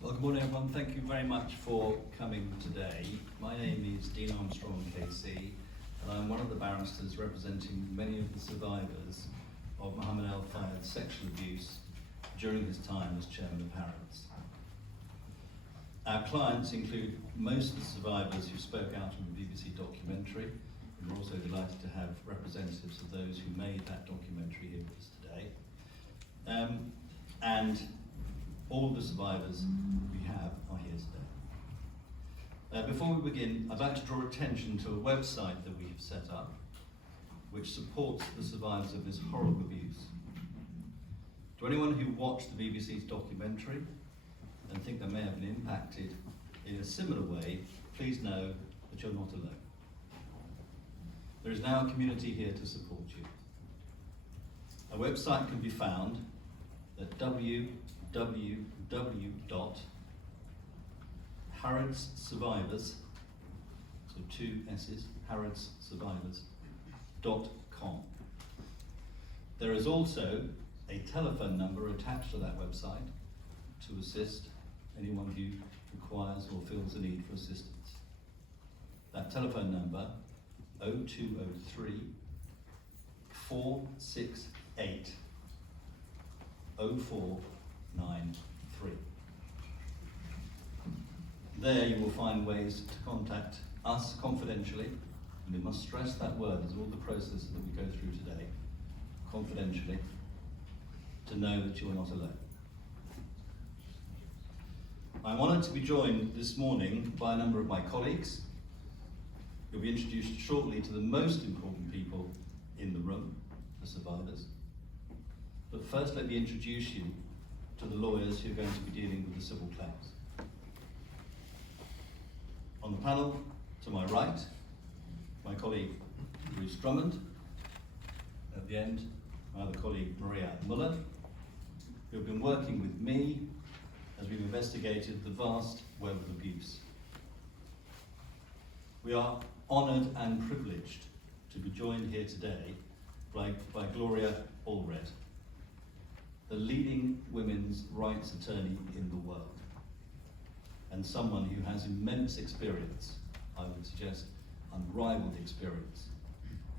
Well, good morning everyone. Thank you very much for coming today. My name is Dean Armstrong KC, and I'm one of the barristers representing many of the survivors of Mohamed Al Fayed's sexual abuse during his time as chairman of Harrods. Our clients include most of the survivors who spoke out in the BBC documentary, and we're also delighted to have representatives of those who made that documentary here with us today. And all the survivors we have are here today. Before we begin, I'd like to draw attention to a website that we have set up which supports the survivors of this horrible abuse. To anyone who watched the BBC's documentary and think they may have been impacted in a similar way, please know that you're not alone. There is now a community here to support you. Our website can be found at www.Harrods Survivors, so 2 S's, Harrods Survivors.com. There is also a telephone number attached to that website to assist anyone who requires or feels a need for assistance. That telephone number, 0203 468 0493. There you will find ways to contact us confidentially, and we must stress that word as all the processes that we go through today, confidentially, to know that you are not alone. I'm honoured to be joined this morning by a number of my colleagues. You'll be introduced shortly to the most important people in the room, the survivors. But first, let me introduce you to the lawyers who are going to be dealing with the civil claims. On the panel, to my right, my colleague Bruce Drummond. At the end, my other colleague Maria Mulla, who have been working with me as we've investigated the vast web of abuse. We are honoured and privileged to be joined here today by Gloria Allred, the leading women's rights attorney in the world, and someone who has immense experience, I would suggest unrivaled experience,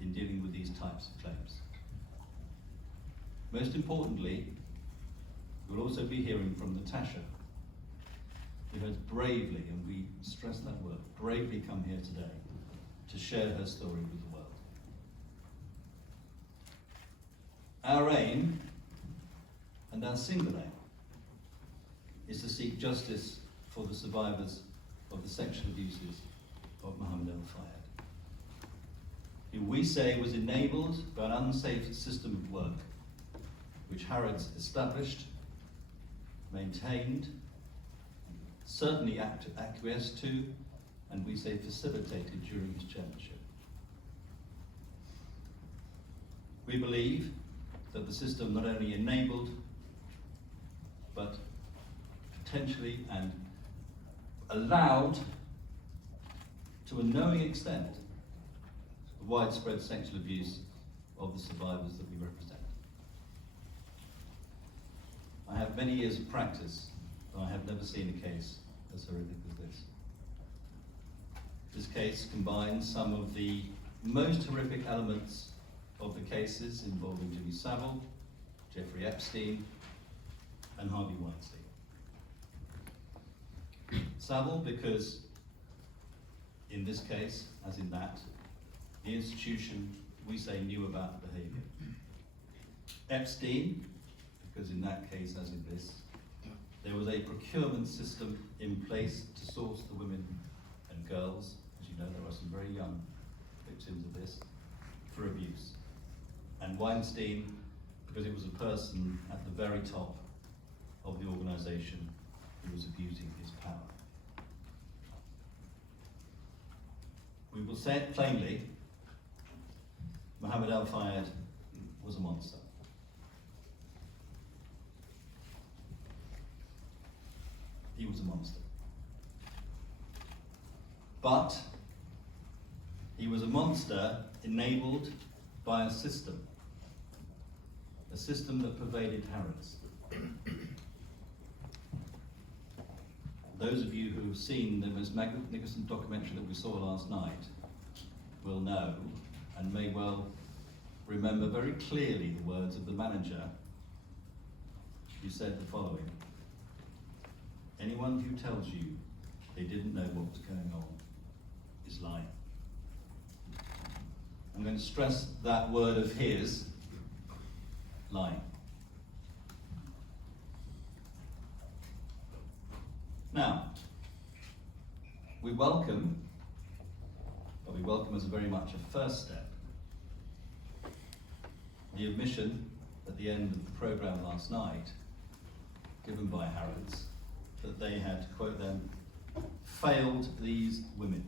in dealing with these types of claims. Most importantly, we'll also be hearing from Natacha, who has bravely, and we stress that word, bravely come here today to share her story with the world. Our aim, and our single aim, is to seek justice for the survivors of the sexual abuses of Mohamed Al Fayed, who we say was enabled by an unsafe system of work which Harrods established, maintained, certainly acquiesced to, and we say facilitated during his chairmanship. We believe that the system not only enabled, but potentially and allowed, to a knowing extent, the widespread sexual abuse of the survivors that we represent. I have many years of practice, and I have never seen a case as horrific as this. This case combines some of the most horrific elements of the cases involving Jimmy Savile, Jeffrey Epstein, and Harvey Weinstein. Savile because, in this case, as in that, the institution, we say, knew about the behaviour. Epstein, because in that case, as in this, there was a procurement system in place to source the women and girls, as you know, there are some very young victims of this, for abuse. And Weinstein, because it was a person at the very top of the organisation who was abusing his power. We will say it plainly, Mohamed Al Fayed was a monster. He was a monster. But he was a monster enabled by a system that pervaded Harrods. those of you who have seen the most magnificent documentary that we saw last night will know and may well remember very clearly the words of the manager who said the following: anyone who tells you they didn't know what was going on is lying. I'm going to stress that word of his, lying. Now, we welcome as very much a first step, the admission at the end of the programme last night, given by Harrods, that they had, to quote them, failed these women.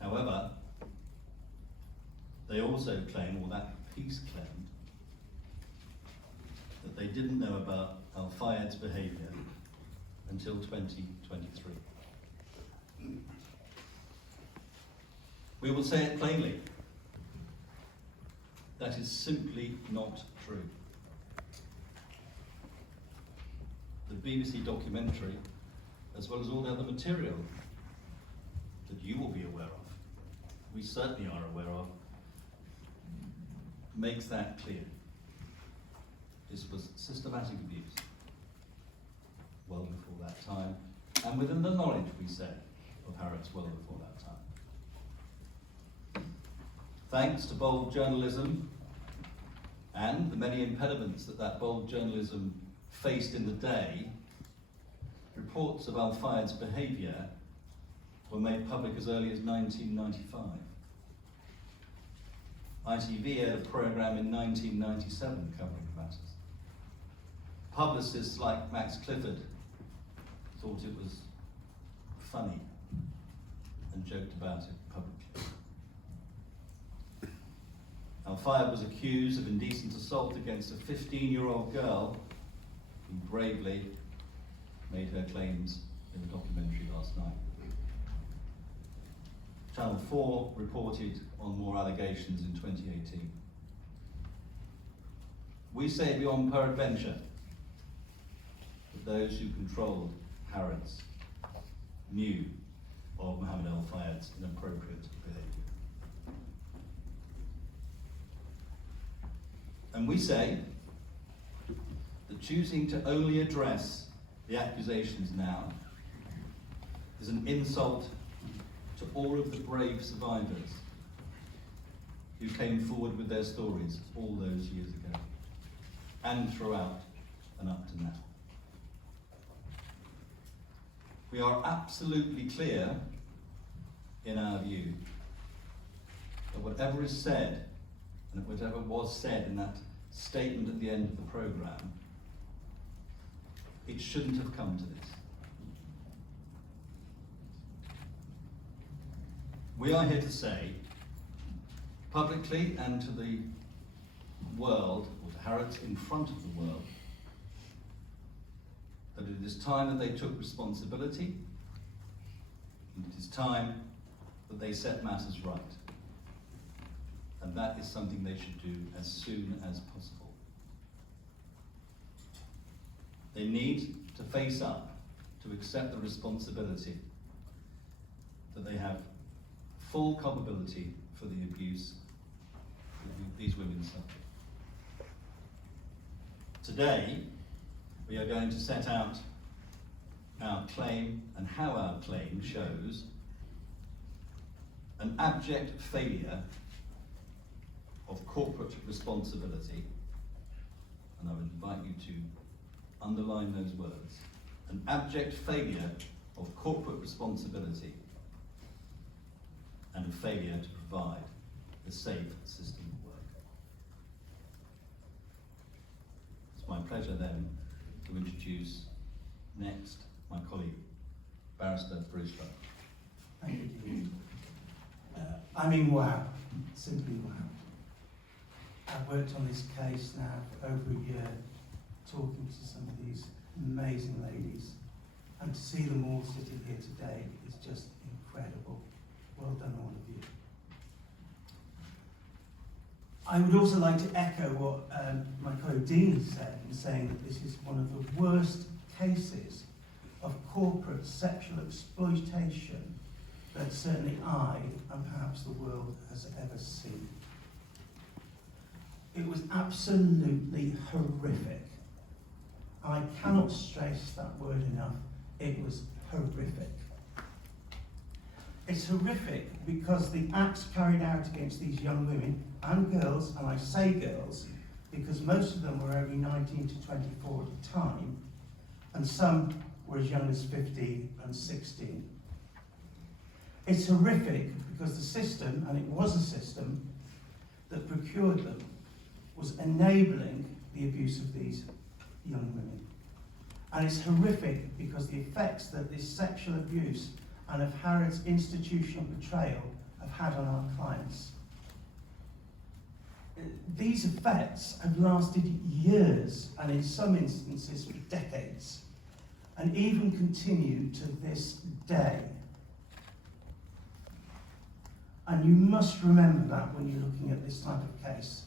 However, they also claim, or that piece claimed, that they didn't know about Al Fayed's behaviour until 2023. We will say it plainly. That is simply not true. The BBC documentary, as well as all the other material that you will be aware of, we certainly are aware of, makes that clear. This was systematic abuse well before that time, and within the knowledge, we say, of Harrods well before that time. Thanks to bold journalism and the many impediments that bold journalism faced in the day, reports of Al Fayed's behaviour were made public as early as 1995. ITV aired a programme in 1997 covering the matters. Publicists like Max Clifford thought it was funny and joked about it publicly. Al Fayed was accused of indecent assault against a 15-year-old girl who bravely made her claims in the documentary last night. Channel 4 reported on more allegations in 2018. We say beyond peradventure that those who controlled Harrods knew of Mohamed Al Fayed's inappropriate behaviour. And we say that choosing to only address the accusations now is an insult to all of the brave survivors who came forward with their stories all those years ago, and throughout and up to now. We are absolutely clear in our view that whatever is said, and whatever was said in that statement at the end of the programme, it shouldn't have come to this. We are here to say, publicly and to the world, or to Harrods in front of the world, that it is time that they took responsibility, and it is time that they set matters right. And that is something they should do as soon as possible. They need to face up, to accept the responsibility that they have full culpability for the abuse that these women suffered. Today, we are going to set out our claim and how our claim shows an abject failure of corporate responsibility, and I would invite you to underline those words, an abject failure of corporate responsibility and a failure to provide a safe system of work. It's my pleasure then to introduce next my colleague, Barrister Bruce. Thank you, Dean. I mean, wow, simply wow. I've worked on this case now for over a year, talking to some of these amazing ladies, and to see them all sitting here today is just incredible. Well done, all of you. I would also like to echo what my colleague Dean said, in saying that this is one of the worst cases of corporate sexual exploitation that certainly I, and perhaps the world, has ever seen. It was absolutely horrific. I cannot stress that word enough. It was horrific. It's horrific because the acts carried out against these young women and girls, and I say girls because most of them were only 19 to 24 at the time, and some were as young as 15 and 16. It's horrific because the system, and it was a system, that procured them was enabling the abuse of these young women. And it's horrific because the effects that this sexual abuse and of Harrods' institutional betrayal have had on our clients. These effects have lasted years, and in some instances for decades, and even continue to this day. And you must remember that when you're looking at this type of case,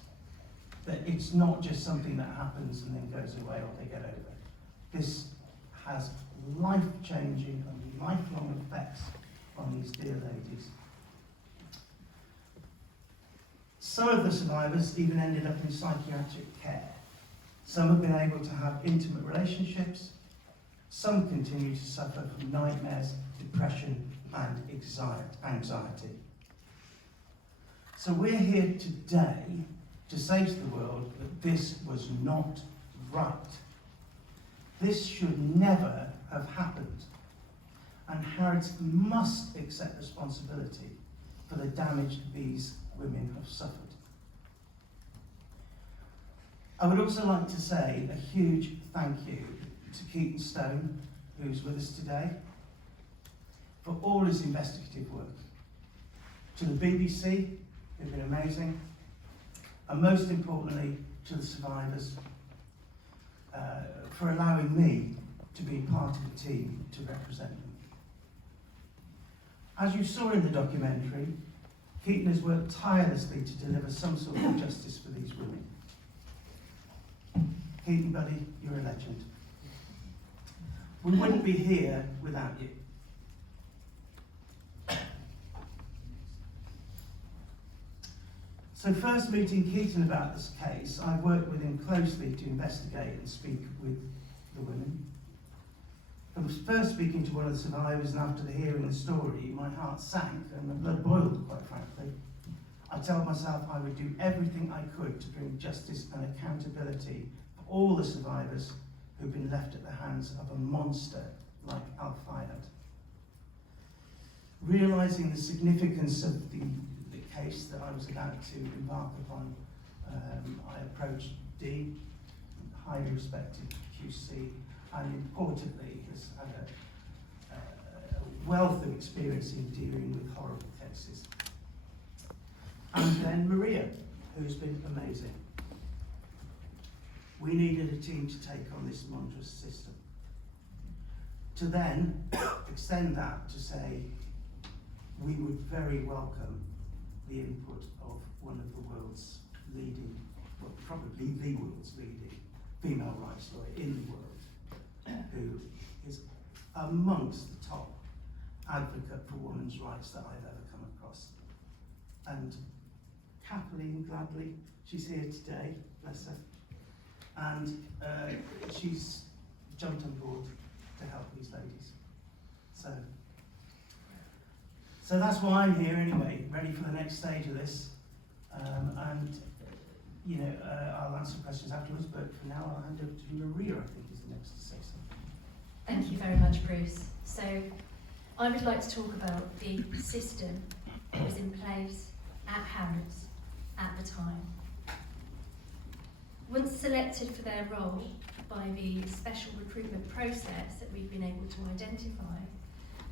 that it's not just something that happens and then goes away or they get over. This has life-changing and lifelong effects on these dear ladies. Some of the survivors even ended up in psychiatric care. Some have been able to have intimate relationships. Some continue to suffer from nightmares, depression, and anxiety. So we're here today to say to the world that this was not right. This should never have happened. And Harrods must accept responsibility for the damage these women have suffered. I would also like to say a huge thank you to Keaton Stone, who's with us today, for all his investigative work. To the BBC, who've been amazing, and most importantly, to the survivors, for allowing me to be part of the team to represent them. As you saw in the documentary, Keaton has worked tirelessly to deliver some sort of justice for these women. Keaton, buddy, you're a legend. We wouldn't be here without you. So first meeting Keaton about this case, I worked with him closely to investigate and speak with the women. From first speaking to one of the survivors and after the hearing the story, my heart sank and my blood boiled, quite frankly. I told myself I would do everything I could to bring justice and accountability for all the survivors who've been left at the hands of a monster like Al Fayed. Realising the significance of the case that I was about to embark upon, I approached Dean, highly respected QC, and importantly has had a wealth of experience in dealing with horrible cases. And then Maria, who's been amazing. We needed a team to take on this monstrous system. To then extend that to say we would very welcome the input of one of the world's leading, well, probably the world's leading female rights lawyer in the world, who is amongst the top advocate for women's rights that I've ever come across. And happily and gladly, she's here today, bless her. And she's jumped on board to help these ladies. So that's why I'm here anyway, ready for the next stage of this. And you know, I'll answer questions afterwards, but for now I'll hand over to Maria, I think is the next to say something. Thank you very much, Bruce. So I would like to talk about the system that was in place at Harrods at the time. Once selected for their role by the special recruitment process that we've been able to identify,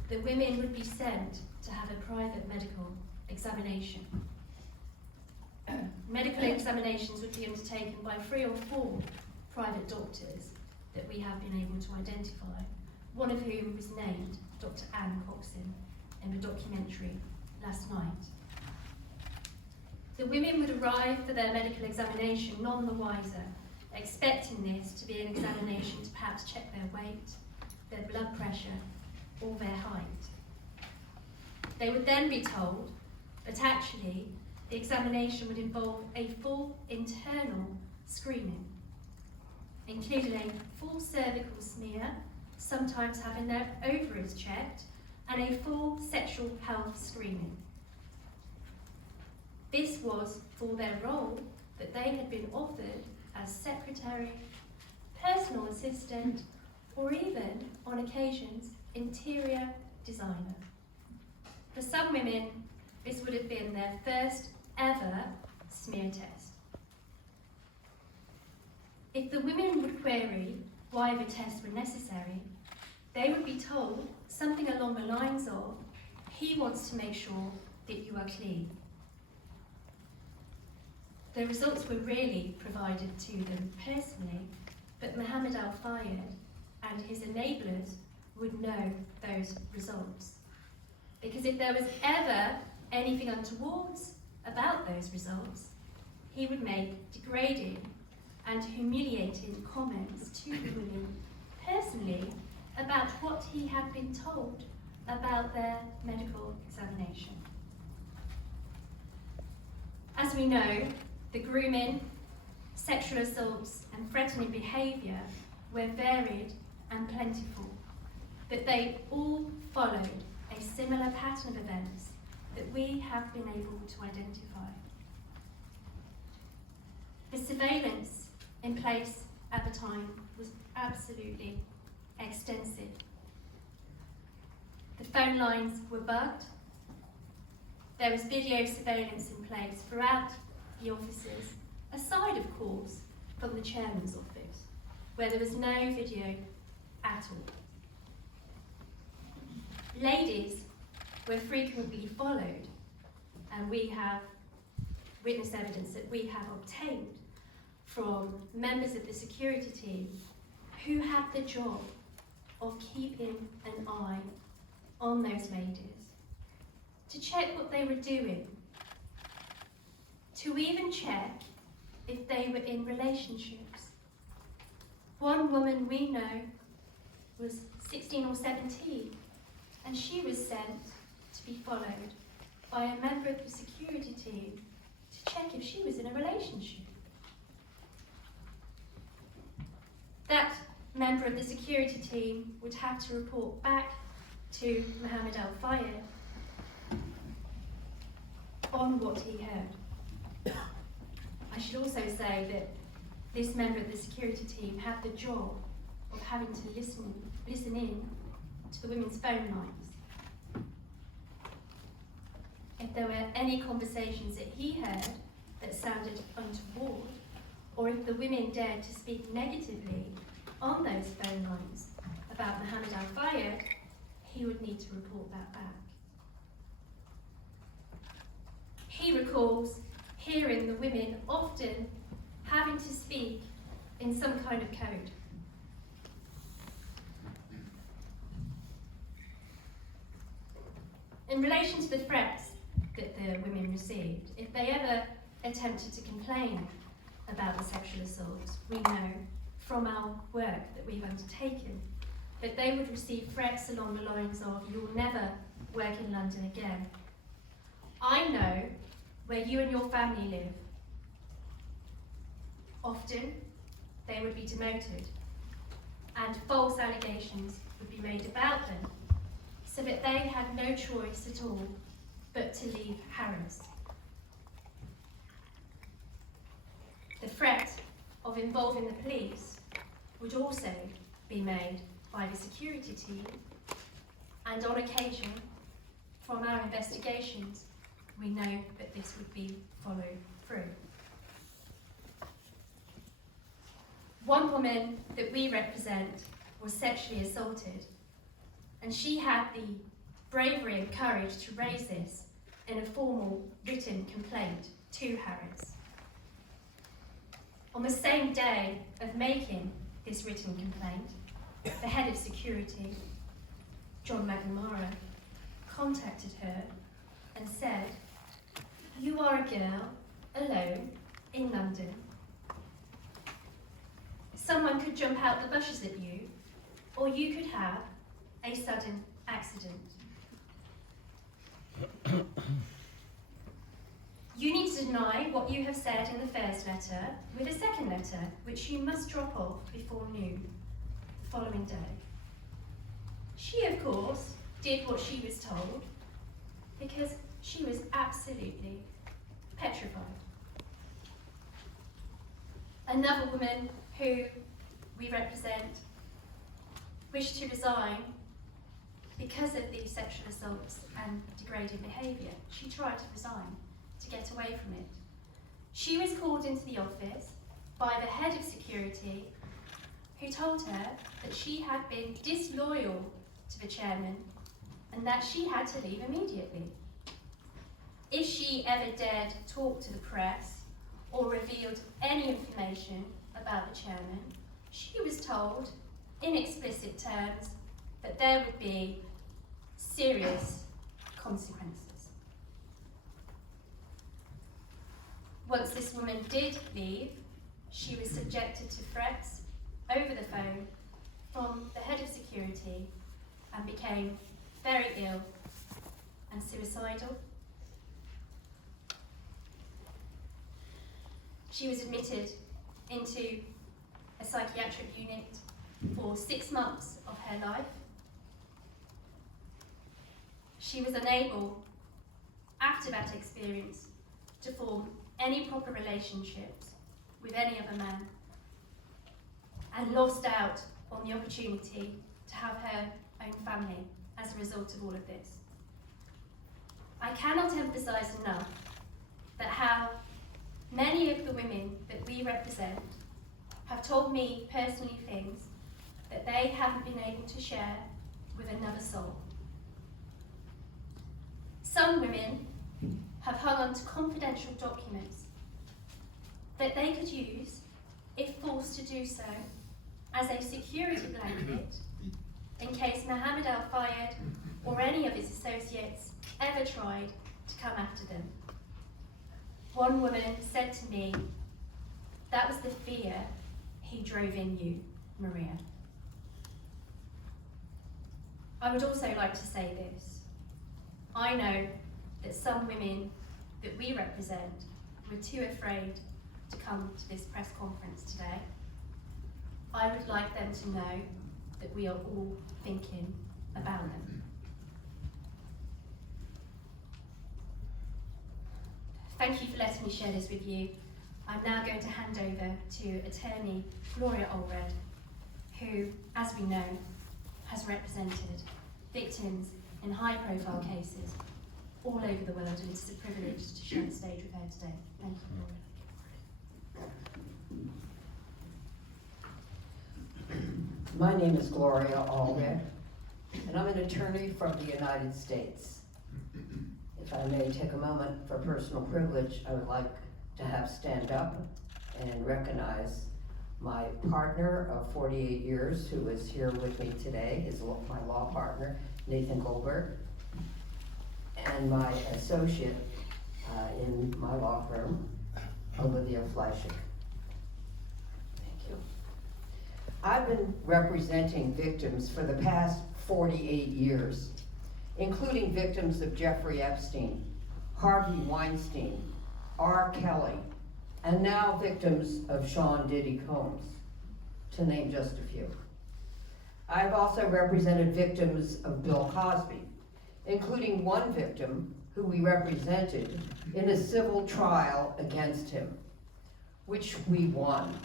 the women would be sent to have a private medical examination. Medical examinations would be undertaken by 3 or 4 private doctors that we have been able to identify, one of whom was named Dr. Anne Coxon in the documentary last night. The women would arrive for their medical examination none the wiser expecting this to be an examination to perhaps check their weight, their blood pressure, or their height. They would then be told that actually the examination would involve a full internal screening, including a full cervical smear, sometimes having their ovaries checked, and a full sexual health screening. This was for their role that they had been offered as secretary, personal assistant, or even, on occasions, interior designer. For some women, this would have been their first ever smear test. If the women would query why the tests were necessary, they would be told something along the lines of, he wants to make sure that you are clean. The results were really provided to them personally, but Mohamed Al Fayed and his enablers would know those results. Because if there was ever anything untoward about those results, he would make degrading and humiliating comments to the women personally about what he had been told about their medical examination. As we know, the grooming, sexual assaults and threatening behaviour were varied and plentiful, but they all followed a similar pattern of events that we have been able to identify. The surveillance in place at the time was absolutely extensive. The phone lines were bugged. There was video surveillance in place throughout the offices, aside of course from the chairman's office, where there was no video at all. Ladies were frequently followed, and we have witness evidence that we have obtained from members of the security team who had the job of keeping an eye on those ladies, to check what they were doing, to even check if they were in relationships. One woman we know was 16 or 17, and she was sent to be followed by a member of the security team to check if she was in a relationship. That member of the security team would have to report back to Mohamed Al Fayed on what he heard. I should also say that this member of the security team had the job of having to listen in to the women's phone lines. If there were any conversations that he heard that sounded untoward, or if the women dared to speak negatively on those phone lines about Mohamed Al Fayed, he would need to report that back. He recalls hearing the women often having to speak in some kind of code. In relation to the threats that the women received, if they ever attempted to complain about the sexual assaults, we know from our work that we've undertaken that they would receive threats along the lines of, "You'll never work in London again. I know where you and your family live." Often, they would be demoted, and false allegations would be made about them, so that they had no choice at all but to leave Harrods. The threat of involving the police would also be made by the security team, and on occasion, from our investigations, we know that this would be followed through. One woman that we represent was sexually assaulted, and she had the bravery and courage to raise this in a formal written complaint to Harrods. On the same day of making this written complaint, the head of security, John McNamara, contacted her and said, "You are a girl alone in London. someone could jump out the bushes at you, or you could have a sudden accident. You need to deny what you have said in the first letter with a second letter, which you must drop off before noon the following day. She, of course, did what she was told because she was absolutely petrified. Another woman who we represent wished to resign because of the sexual assaults and degrading behaviour. She tried to resign to get away from it. She was called into the office by the head of security, who told her that she had been disloyal to the chairman and that she had to leave immediately. If she ever dared talk to the press or revealed any information about the chairman, she was told in explicit terms that there would be serious consequences. Once this woman did leave, she was subjected to threats over the phone from the head of security and became very ill and suicidal. She was admitted into a psychiatric unit for 6 months of her life. She was unable, after that experience, to form any proper relationships with any other man, and lost out on the opportunity to have her own family as a result of all of this. I cannot emphasise enough that how many of the women that we represent have told me personally things that they haven't been able to share with another soul. Some women have hung on to confidential documents that they could use, if forced to do so, as a security blanket in case Mohamed Al Fayed or any of his associates ever tried to come after them. One woman said to me, "That was the fear he drove in you, Maria." I would also like to say this. I know that some women that we represent were too afraid to come to this press conference today. I would like them to know that we are all thinking about them. Thank you for letting me share this with you. I'm now going to hand over to attorney Gloria Allred, who, as we know, has represented victims in high-profile cases all over the world, and it's a privilege to share the stage with her today. Thank you, Gloria. My name is Gloria Allred, and I'm an attorney from the United States. If I may take a moment for personal privilege, I would like to have stand up and recognize my partner of 48 years who is here with me today, is my law partner, Nathan Goldberg, and my associate in my law firm, Olivia Fleischig. Thank you. I've been representing victims for the past 48 years, including victims of Jeffrey Epstein, Harvey Weinstein, R. Kelly, and now victims of Sean Diddy Combs, to name just a few. I've also represented victims of Bill Cosby, including one victim who we represented in a civil trial against him, which we won.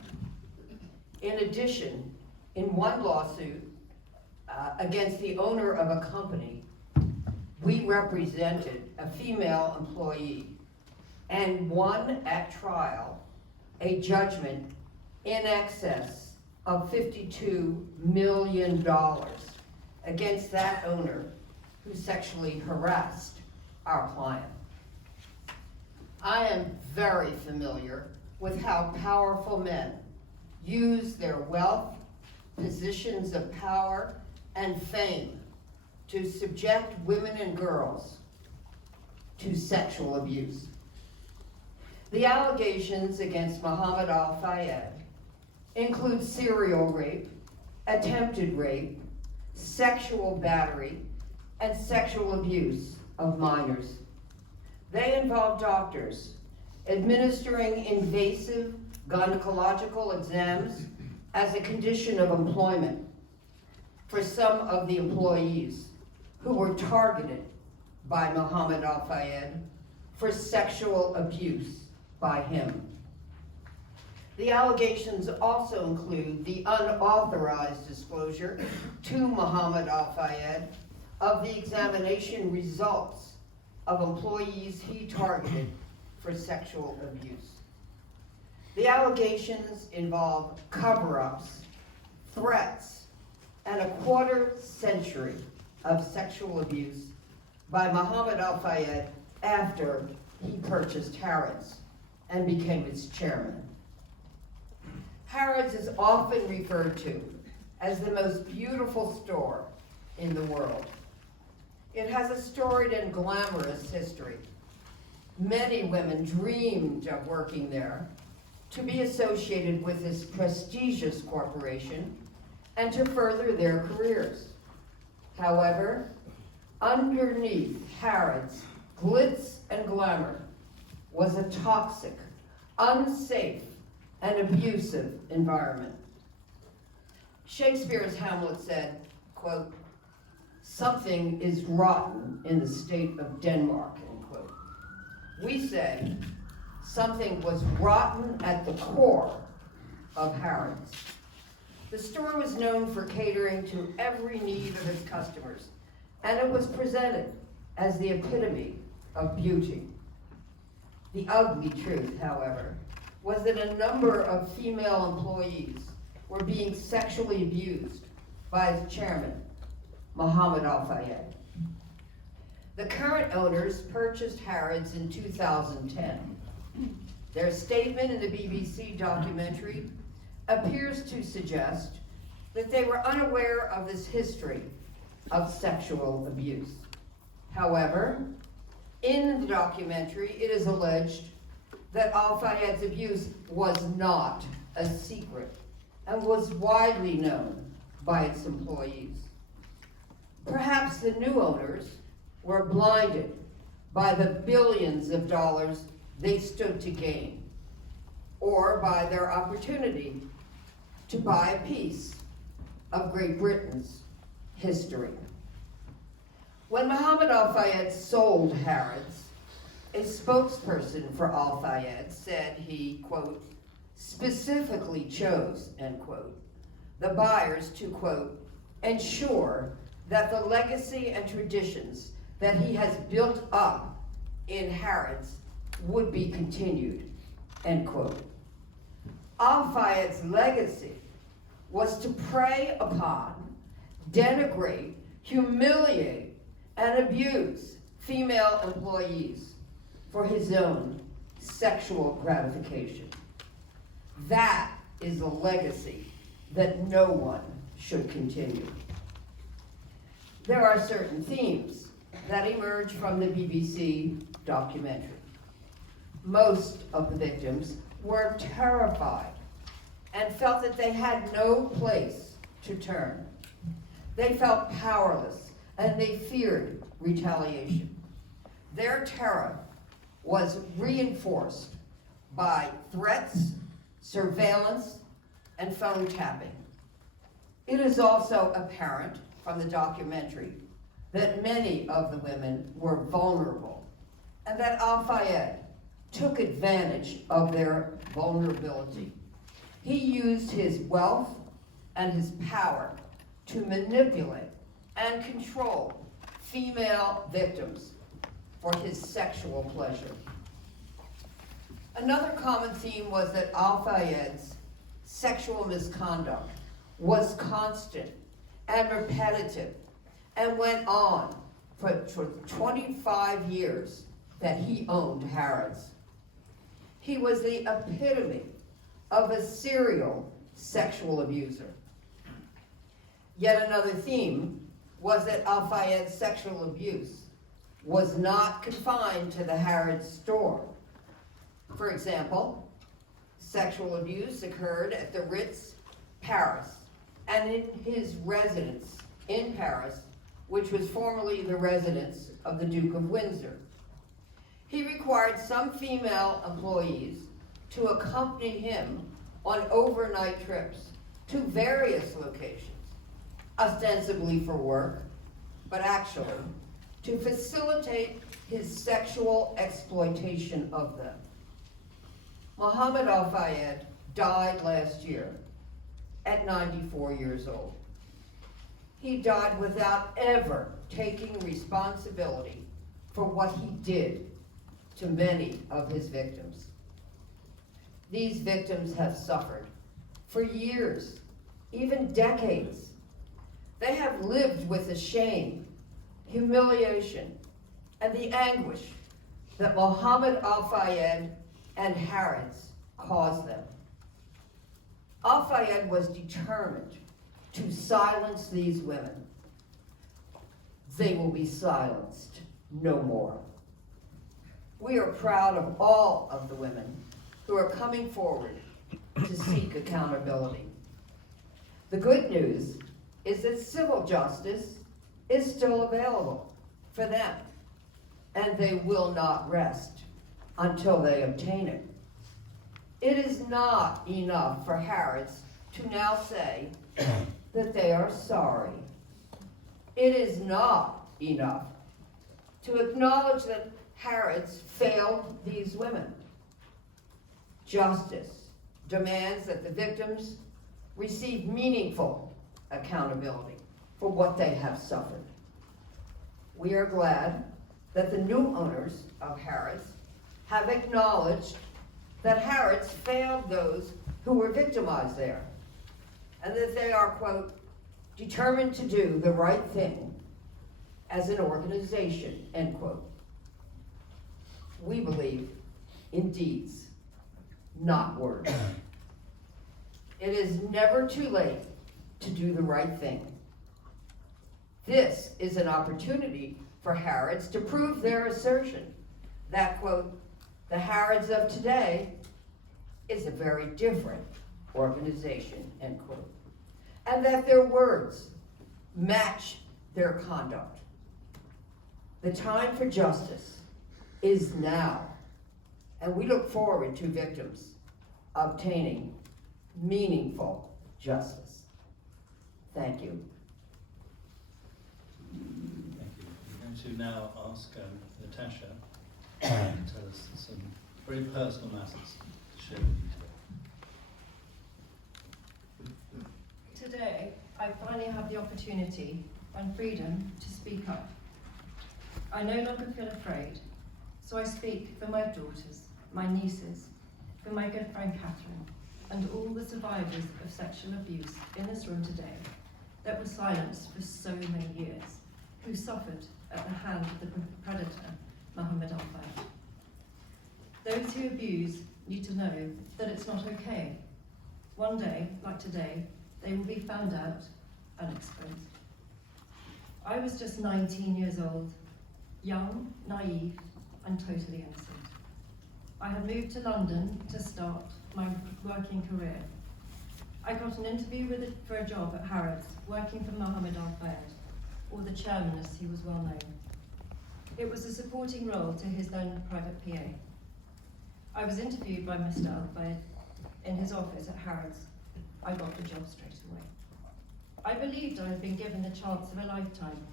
In addition, in one lawsuit against the owner of a company, we represented a female employee and won at trial a judgment in excess of $52 million against that owner who sexually harassed our client. I am very familiar with how powerful men use their wealth, positions of power, and fame to subject women and girls to sexual abuse. The allegations against Mohamed Al Fayed include serial rape, attempted rape, sexual battery, and sexual abuse of minors. They involve doctors administering invasive gynecological exams as a condition of employment for some of the employees who were targeted by Mohamed Al Fayed for sexual abuse by him. The allegations also include the unauthorized disclosure to Mohamed Al Fayed of the examination results of employees he targeted for sexual abuse. The allegations involve cover-ups, threats, and a quarter century of sexual abuse by Mohamed Al Fayed after he purchased Harrods and became its chairman. Harrods is often referred to as the most beautiful store in the world. It has a storied and glamorous history. Many women dreamed of working there, to be associated with this prestigious corporation, and to further their careers. However, underneath Harrods' glitz and glamour was a toxic, unsafe, and abusive environment. Shakespeare's Hamlet said, quote, "Something is rotten in the state of Denmark," end quote. We say something was rotten at the core of Harrods. The store was known for catering to every need of its customers, and it was presented as the epitome of beauty. The ugly truth, however, was that a number of female employees were being sexually abused by its chairman, Mohamed Al Fayed. The current owners purchased Harrods in 2010. Their statement in the BBC documentary appears to suggest that they were unaware of this history of sexual abuse. However, in the documentary, it is alleged that Al Fayed's abuse was not a secret and was widely known by its employees. Perhaps the new owners were blinded by the billions of dollars they stood to gain, or by their opportunity to buy a piece of Great Britain's history. When Mohamed Al Fayed sold Harrods, a spokesperson for Al Fayed said he, quote, specifically chose, end quote, the buyers to, quote, ensure that the legacy and traditions that he has built up in Harrods would be continued, end quote. Al Fayed's legacy was to prey upon, denigrate, humiliate, and abuse female employees for his own sexual gratification. That is a legacy that no one should continue. There are certain themes that emerge from the BBC documentary. Most of the victims were terrified and felt that they had no place to turn. They felt powerless and they feared retaliation. Their terror was reinforced by threats, surveillance, and phone tapping. It is also apparent from the documentary that many of the women were vulnerable and that Al Fayed took advantage of their vulnerability. He used his wealth and his power to manipulate and control female victims for his sexual pleasure. Another common theme was that Al Fayed's sexual misconduct was constant and repetitive and went on for 25 years that he owned Harrods. He was the epitome of a serial sexual abuser. Yet another theme was that Al Fayed's sexual abuse was not confined to the Harrods store. For example, Sexual abuse occurred at the Ritz, Paris, and in his residence in Paris, which was formerly the residence of the Duke of Windsor. He required some female employees to accompany him on overnight trips to various locations, ostensibly for work, but actually to facilitate his sexual exploitation of them. Mohamed Al Fayed died last year at 94 years old. He died without ever taking responsibility for what he did to many of his victims. These victims have suffered for years, even decades. They have lived with the shame, humiliation, and the anguish that Mohamed Al Fayed and Harrods caused them. Al Fayed was determined to silence these women. They will be silenced no more. We are proud of all of the women who are coming forward to seek accountability. The good news is that civil justice is still available for them, and they will not rest until they obtain it. It is not enough for Harrods to now say that they are sorry. It is not enough to acknowledge that Harrods failed these women. Justice demands that the victims receive meaningful accountability for what they have suffered. We are glad that the new owners of Harrods have acknowledged that Harrods failed those who were victimized there, and that they are, quote, determined to do the right thing as an organization, end quote. We believe in deeds, not words. It is never too late to do the right thing. This is an opportunity for Harrods to prove their assertion that, quote, the Harrods of today is a very different organization, end quote, and that their words match their conduct. The time for justice is now, and we look forward to victims obtaining meaningful justice. Thank you. Thank you. I'm going to now ask Natacha to tell us some very personal matters to share with you today. Today, I finally have the opportunity and freedom to speak up. I no longer feel afraid, so I speak for my daughters, my nieces, for my good friend Catherine, and all the survivors of sexual abuse in this room today that were silenced for so many years, who suffered at the hand of the predator, Mohamed Al Fayed. Those who abuse need to know that it's not okay. One day, like today, they will be found out and exposed. I was just 19 years old, young, naive, and totally innocent. I had moved to London to start my working career. I got an interview for a job at Harrods, working for Mohamed Al Fayed, or the chairman as he was well known. It was a supporting role to his then private PA. I was interviewed by Mr. Al Fayed in his office at Harrods. I got the job straight away. I believed I had been given the chance of a lifetime.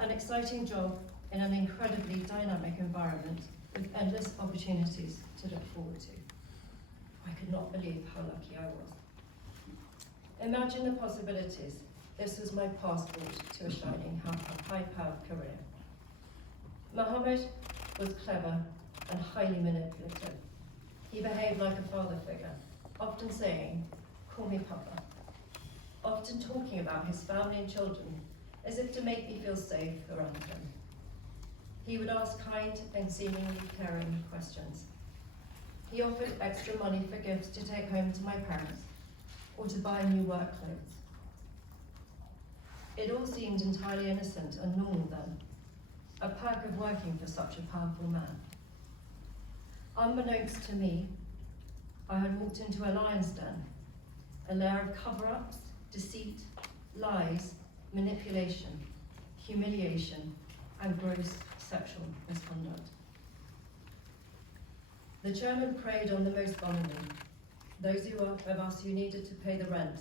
An exciting job in an incredibly dynamic environment with endless opportunities to look forward to. I could not believe how lucky I was. Imagine the possibilities. This was my passport to a shining, high-powered career. Mohamed was clever and highly manipulative. He behaved like a father figure, often saying, "Call me Papa," often talking about his family and children as if to make me feel safe around him. He would ask kind and seemingly caring questions. He offered extra money for gifts to take home to my parents or to buy new work clothes. It all seemed entirely innocent and normal then, a perk of working for such a powerful man. Unbeknownst to me, I had walked into a lion's den, a lair of cover-ups, deceit, lies, manipulation, humiliation, and gross sexual misconduct. The chairman preyed on the most vulnerable, those of us who needed to pay the rent,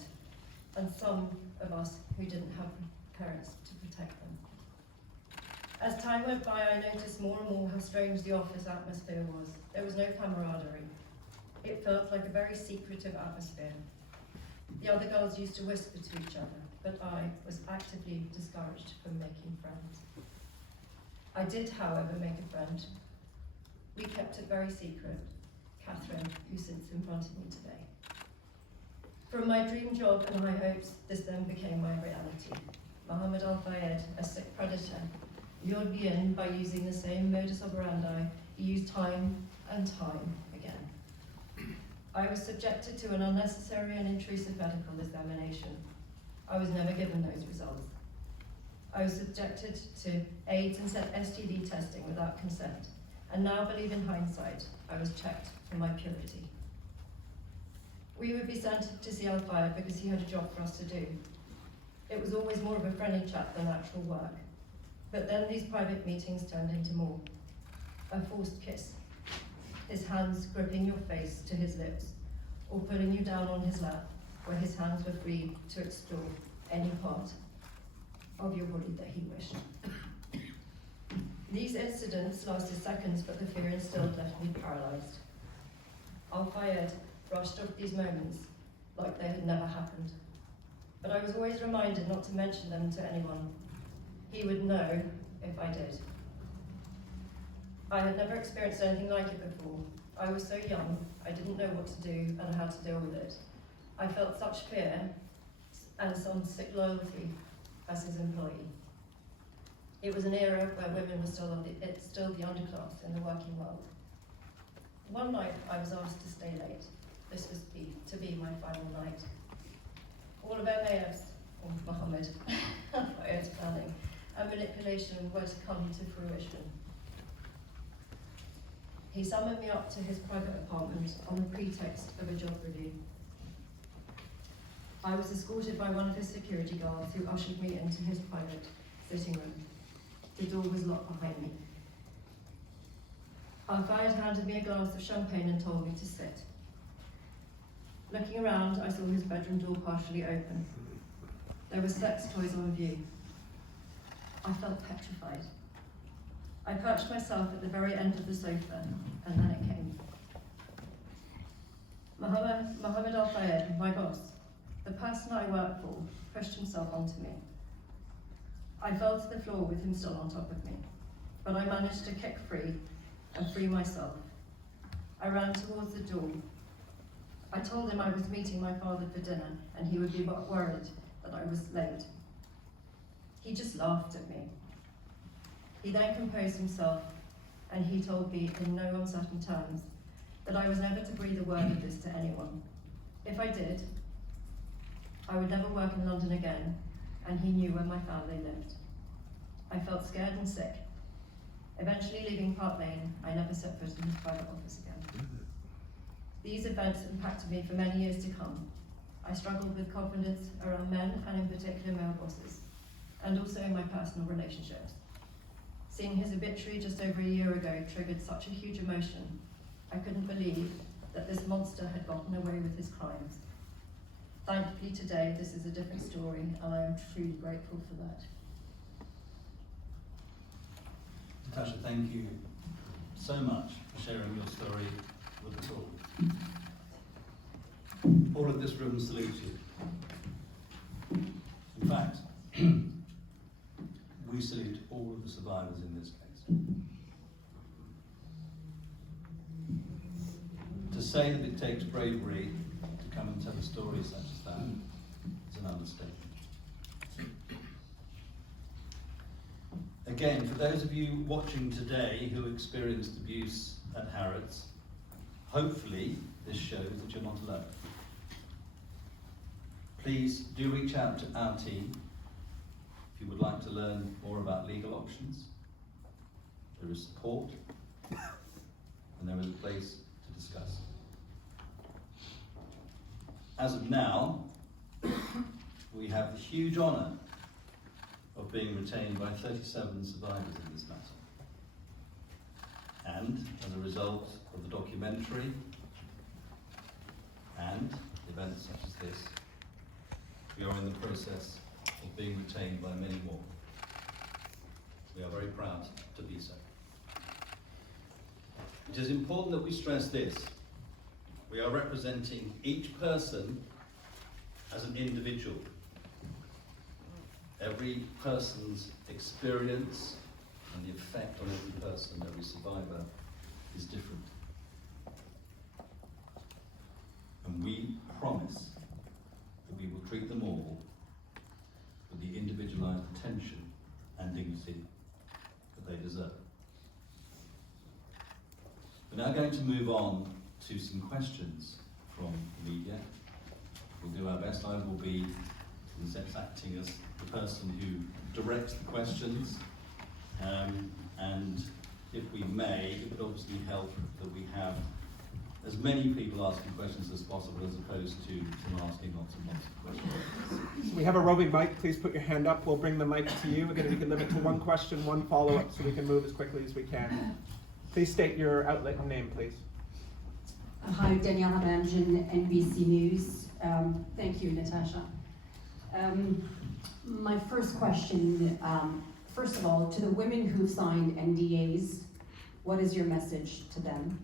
and some of us who didn't have parents to protect them. As time went by, I noticed more and more how strange the office atmosphere was. There was no camaraderie. It felt like a very secretive atmosphere. The other girls used to whisper to each other, but I was actively discouraged from making friends. I did, however, make a friend. We kept it very secret, Catherine, who sits in front of me today. From my dream job and high hopes, this then became my reality. Mohamed Al Fayed, a sick predator, lured me in by using the same modus operandi he used time and time again. I was subjected to an unnecessary and intrusive medical examination. I was never given those results. I was subjected to AIDS and STD testing without consent, and now believe in hindsight, I was checked for my purity. We would be sent to see Al Fayed because he had a job for us to do. It was always more of a friendly chat than actual work. But then these private meetings turned into more. A forced kiss, his hands gripping your face to his lips, or pulling you down on his lap, where his hands were free to explore any part of your body that he wished. These incidents lasted seconds, but the fear instilled left me paralysed. Al Fayed brushed off these moments like they had never happened. But I was always reminded not to mention them to anyone. He would know if I did. I had never experienced anything like it before. I was so young, I didn't know what to do and how to deal with it. I felt such fear and some sick loyalty as his employee. It was an era where women were still the underclass in the working world. One night I was asked to stay late. This was to be my final night. All of MAF's, or Mohamed Al Fayed's planning and manipulation were to come to fruition. He summoned me up to his private apartment on the pretext of a job review. I was escorted by one of his security guards who ushered me into his private sitting room. The door was locked behind me. Al Fayed handed me a glass of champagne and told me to sit. Looking around, I saw his bedroom door partially open. There were sex toys on view. I felt petrified. I perched myself at the very end of the sofa, and then it came. Mohamed Al Fayed, my boss, the person I work for, pushed himself onto me. I fell to the floor with him still on top of me, but I managed to kick free and free myself. I ran towards the door. I told him I was meeting my father for dinner and he would be worried that I was late. He just laughed at me. He then composed himself and he told me in no uncertain terms that I was never to breathe a word of this to anyone. If I did, I would never work in London again, and he knew where my family lived. I felt scared and sick. Eventually leaving Park Lane, I never set foot in his private office again. These events impacted me for many years to come. I struggled with confidence around men, and in particular male bosses, and also in my personal relationships. Seeing his obituary just over a year ago triggered such a huge emotion. I couldn't believe that this monster had gotten away with his crimes. Thankfully today, this is a different story, and I am truly grateful for that. Natasha, thank you so much for sharing your story with us all. All of this room salutes you. In fact, we salute all of the survivors in this case. To say that it takes bravery to come and tell a story such as that is an understatement. Again, for those of you watching today who experienced abuse at Harrods, hopefully this shows that you're not alone. Please do reach out to our team if you would like to learn more about legal options. There is support and there is a place to discuss. as of now, we have the huge honour of being retained by 37 survivors in this matter. And as a result of the documentary and events such as this, we are in the process of being retained by many more. We are very proud to be so. It is important that we stress this. We are representing each person as an individual. Every person's experience and the effect on every person, every survivor, is different. And we promise that we will treat them all with the individualized attention and dignity that they deserve. We're now going to move on to some questions from the media. We'll do our best. I will be, in a sense, acting as the person who directs the questions. And if we may, it would obviously help that we have as many people asking questions as possible, as opposed to asking lots and lots of questions. We have a roving mic. Please put your hand up. We'll bring the mic to you. Again, we can limit to one question, one follow-up, so we can move as quickly as we can. Please state your outlet and name, please. Hi, Daniela Banjan, NBC News. Thank you, Natacha. My first question, first of all, to the women who've signed NDAs, what is your message to them?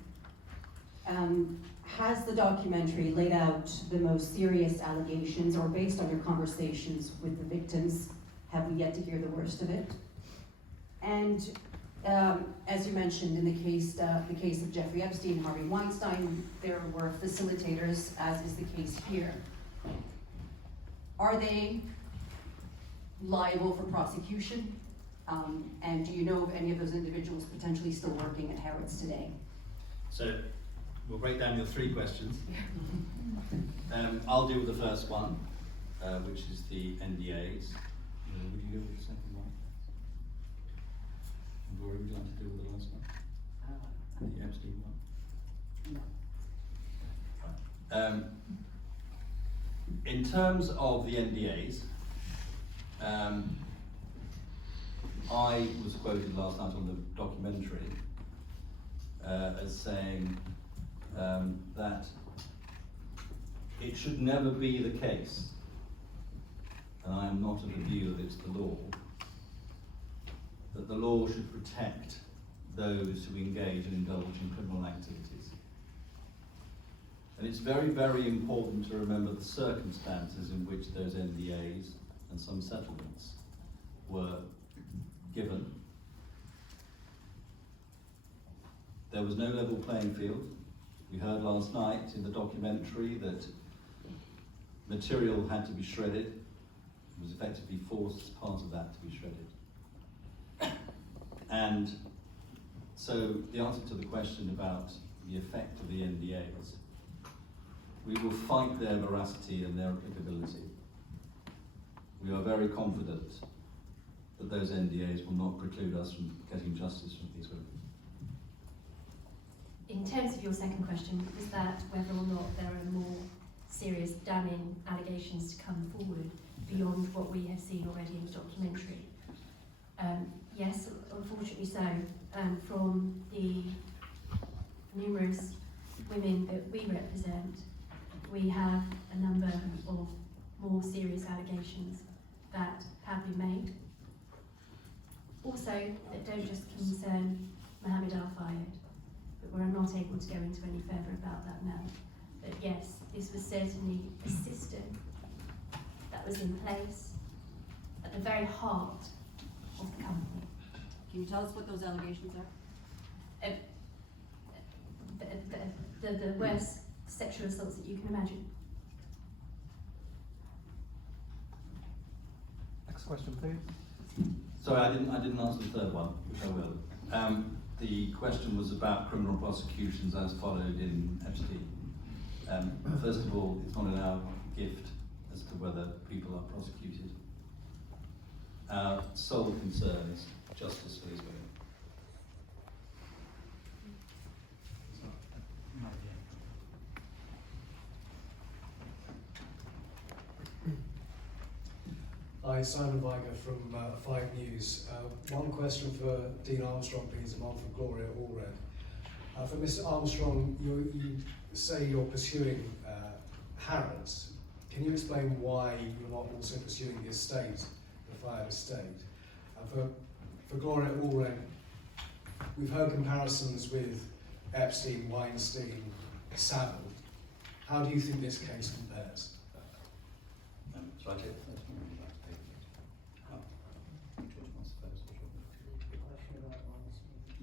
Has the documentary laid out the most serious allegations, or based on your conversations with the victims, have we yet to hear the worst of it? And as you mentioned, in the case of Jeffrey Epstein, Harvey Weinstein, there were facilitators, as is the case here. Are they liable for prosecution? And do you know of any of those individuals potentially still working at Harrods today? So we'll break down your three questions. I'll deal with the first one, which is the NDAs. Would you go with the second one? Gloria, would you like to deal with the last one? The Epstein one? No. In terms of the NDAs, I was quoted last night on the documentary as saying that it should never be the case, and I am not of the view that it's the law, that the law should protect those who engage and indulge in criminal activities. And it's very, very important to remember the circumstances in which those NDAs and some settlements were given. There was no level playing field. We heard last night in the documentary that material had to be shredded. It was effectively forced as part of that to be shredded. And so the answer to the question about the effect of the NDAs, we will fight their veracity and their applicability. We are very confident that those NDAs will not preclude us from getting justice from these women. In terms of your second question, was that whether or not there are more serious damning allegations to come forward beyond what we have seen already in the documentary? Yes, unfortunately so. From the numerous women that we represent, we have a number of more serious allegations that have been made. Also, that don't just concern Mohamed Al Fayed, but we're not able to go into any further about that now. But yes, this was certainly a system that was in place at the very heart of the company. Can you tell us what those allegations are? The worst sexual assaults that you can imagine. Next question, please. Sorry, I didn't answer the third one, which I will. The question was about criminal prosecutions as followed in Epstein. First of all, it's not in our gift as to whether people are prosecuted. Our sole concern is justice for these women. Hi, Simon Viger from 5 News. One question for Dean Armstrong, please, and one for Gloria Allred. For Mr. Armstrong, you say you're pursuing Harrods. Can you explain why you're not also pursuing the estate, the Fayed estate? For Gloria Allred, we've heard comparisons with Epstein, Weinstein, Savile. How do you think this case compares? Shall I take the first one? Which one was first?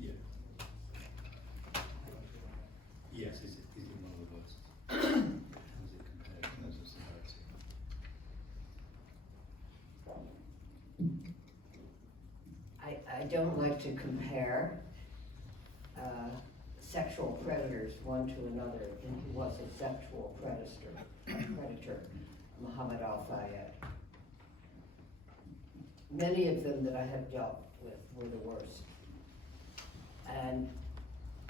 Yeah. Yes, is it one of the worst? How does it compare in terms of severity? I don't like to compare sexual predators one to another, and he was a sexual predator, Mohamed Al Fayed. Many of them that I have dealt with were the worst. And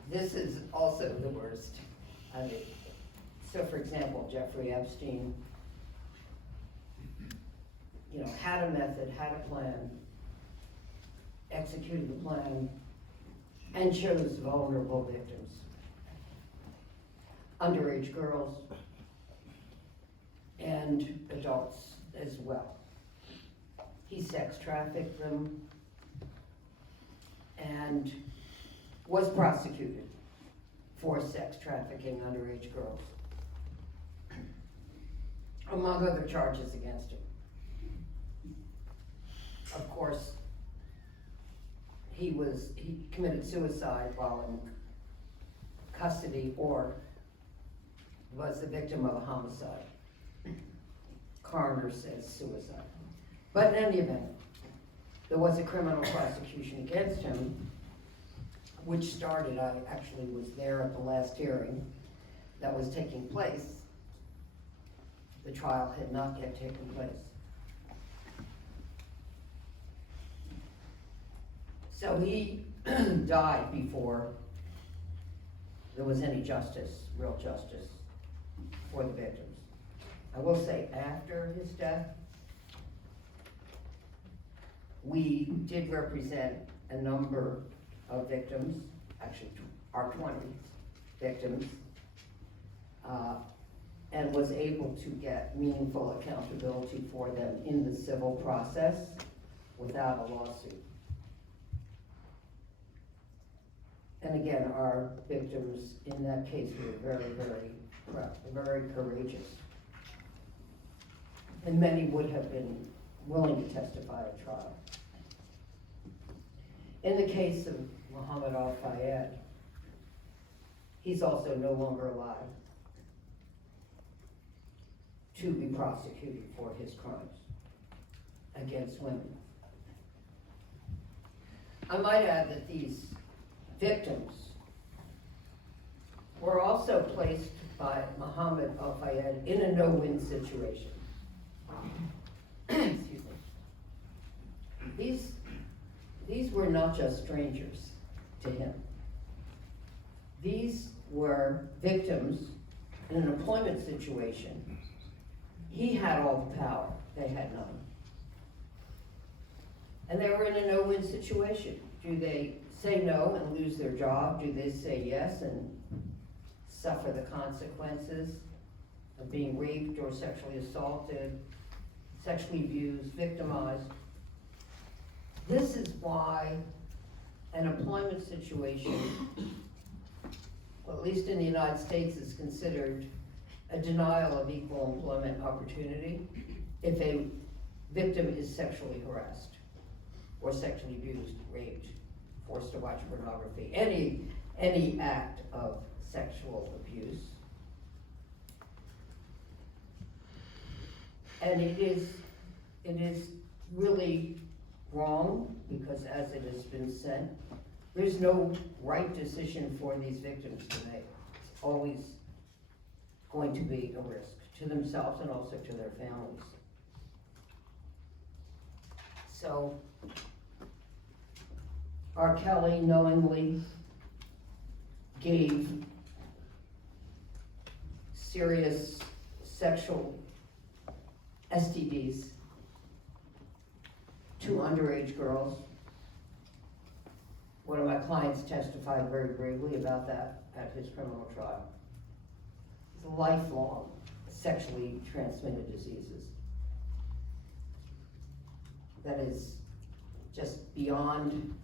this is also the worst. I mean, so for example, Jeffrey Epstein, had a method, had a plan, executed the plan, and chose vulnerable victims. Underage girls and adults as well. He sex trafficked them and was prosecuted for sex trafficking underage girls, among other charges against him. Of course, he committed suicide while in custody or was the victim of a homicide. Coroner says suicide. But in any event, there was a criminal prosecution against him, which started, I actually was there at the last hearing that was taking place. The trial had not yet taken place. So he died before there was any justice, real justice, for the victims. I will say after his death, we did represent a number of victims, actually our 20 victims, and was able to get meaningful accountability for them in the civil process without a lawsuit. And again, our victims in that case were very, very proud, very courageous. And many would have been willing to testify at trial. In the case of Mohamed Al Fayed, he's also no longer alive to be prosecuted for his crimes against women. I might add that these victims were also placed by Mohamed Al Fayed in a no-win situation. Excuse me. These were not just strangers to him. These were victims in an employment situation. He had all the power, they had none. And they were in a no-win situation. Do they say no and lose their job? Do they say yes and suffer the consequences of being raped or sexually assaulted, sexually abused, victimized? This is why an employment situation, well, at least in the United States, is considered a denial of equal employment opportunity if a victim is sexually harassed or sexually abused, raped, forced to watch pornography, any act of sexual abuse. And it is really wrong, because as it has been said, there's no right decision for these victims to make. It's always going to be a risk to themselves and also to their families. So, R. Kelly knowingly gave serious sexual STDs two underage girls. One of my clients testified very bravely about that at his criminal trial. It's lifelong sexually transmitted diseases. That is just beyond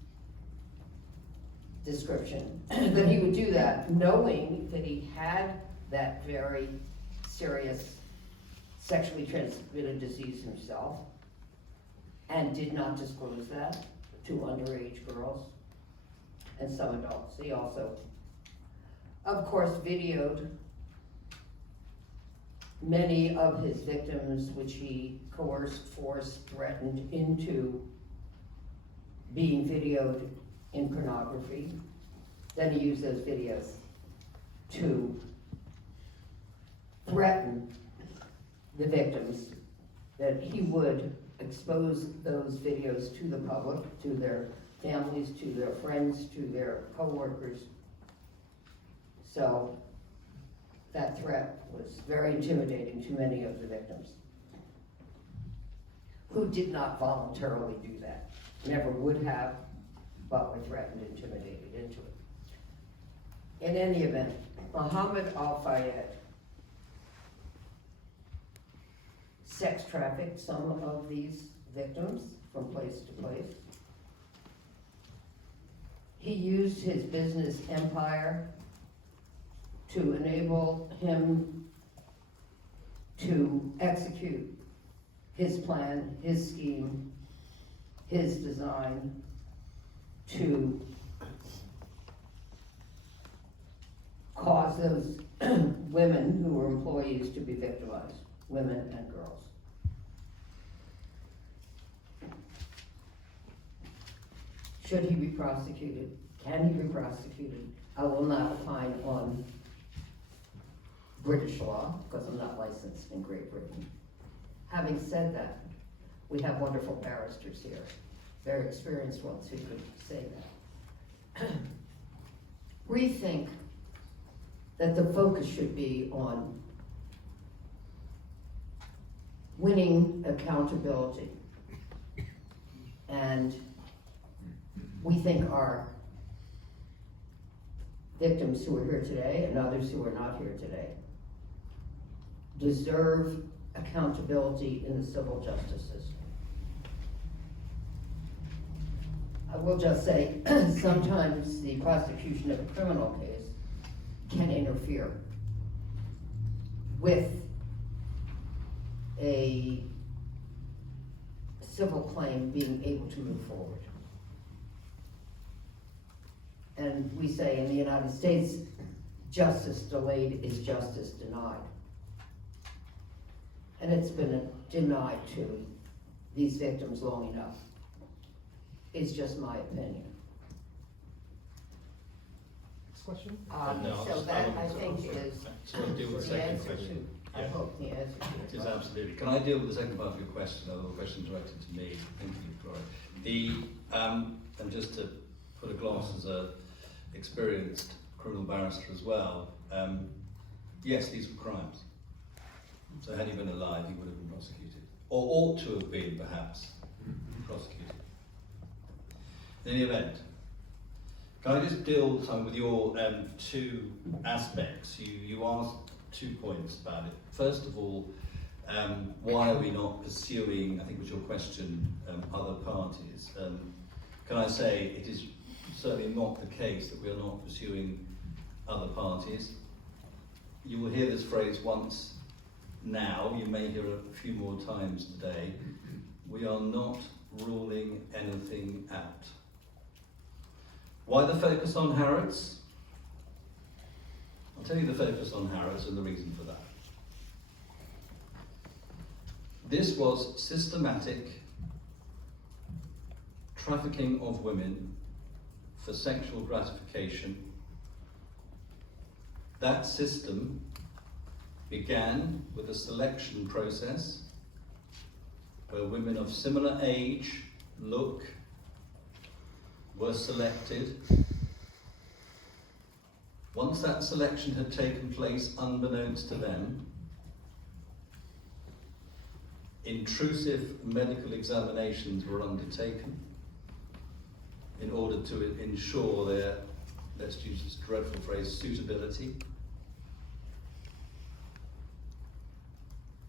description. That he would do that knowing that he had that very serious sexually transmitted disease himself and did not disclose that to underage girls and some adults. He also, of course, videoed many of his victims, which he coerced, forced, threatened into being videoed in pornography. Then he used those videos to threaten the victims that he would expose those videos to the public, to their families, to their friends, to their co-workers. So that threat was very intimidating to many of the victims, who did not voluntarily do that, never would have, but were threatened, intimidated into it. In any event, Mohamed Al Fayed sex trafficked some of these victims from place to place. He used his business empire to enable him to execute his plan, his scheme, his design to cause those women who were employees to be victimized, women and girls. Should he be prosecuted? Can he be prosecuted? I will not opine on British law because I'm not licensed in Great Britain. Having said that, we have wonderful barristers here, very experienced ones who could say that. We think that the focus should be on winning accountability. And we think our victims who are here today and others who are not here today deserve accountability in the civil justice system. I will just say, sometimes the prosecution of a criminal case can interfere with a civil claim being able to move forward. And we say in the United States, justice delayed is justice denied. And it's been denied to these victims long enough. It's just my opinion. Next question? So that, I think, is So I'll deal with the the second answer question. to, I hope the answer It to is your absolutely. Can I deal with the second part of your question, or the question directed to me? Thank you, Gloria. And just to put a gloss as a experienced criminal barrister as well, yes, these were crimes. So had he been alive, he would have been prosecuted. Or ought to have been, perhaps, prosecuted. In any event, can I just deal with your two aspects? You asked 2 points about it. First of all, why are we not pursuing, I think was your question, other parties? Can I say it is certainly not the case that we are not pursuing other parties. You will hear this phrase once now, you may hear it a few more times today. We are not ruling anything out. Why the focus on Harrods? I'll tell you the focus on Harrods and the reason for that. This was systematic trafficking of women for sexual gratification. That system began with a selection process where women of similar age, look, were selected. Once that selection had taken place unbeknownst to them, intrusive medical examinations were undertaken in order to ensure their, let's use this dreadful phrase, suitability.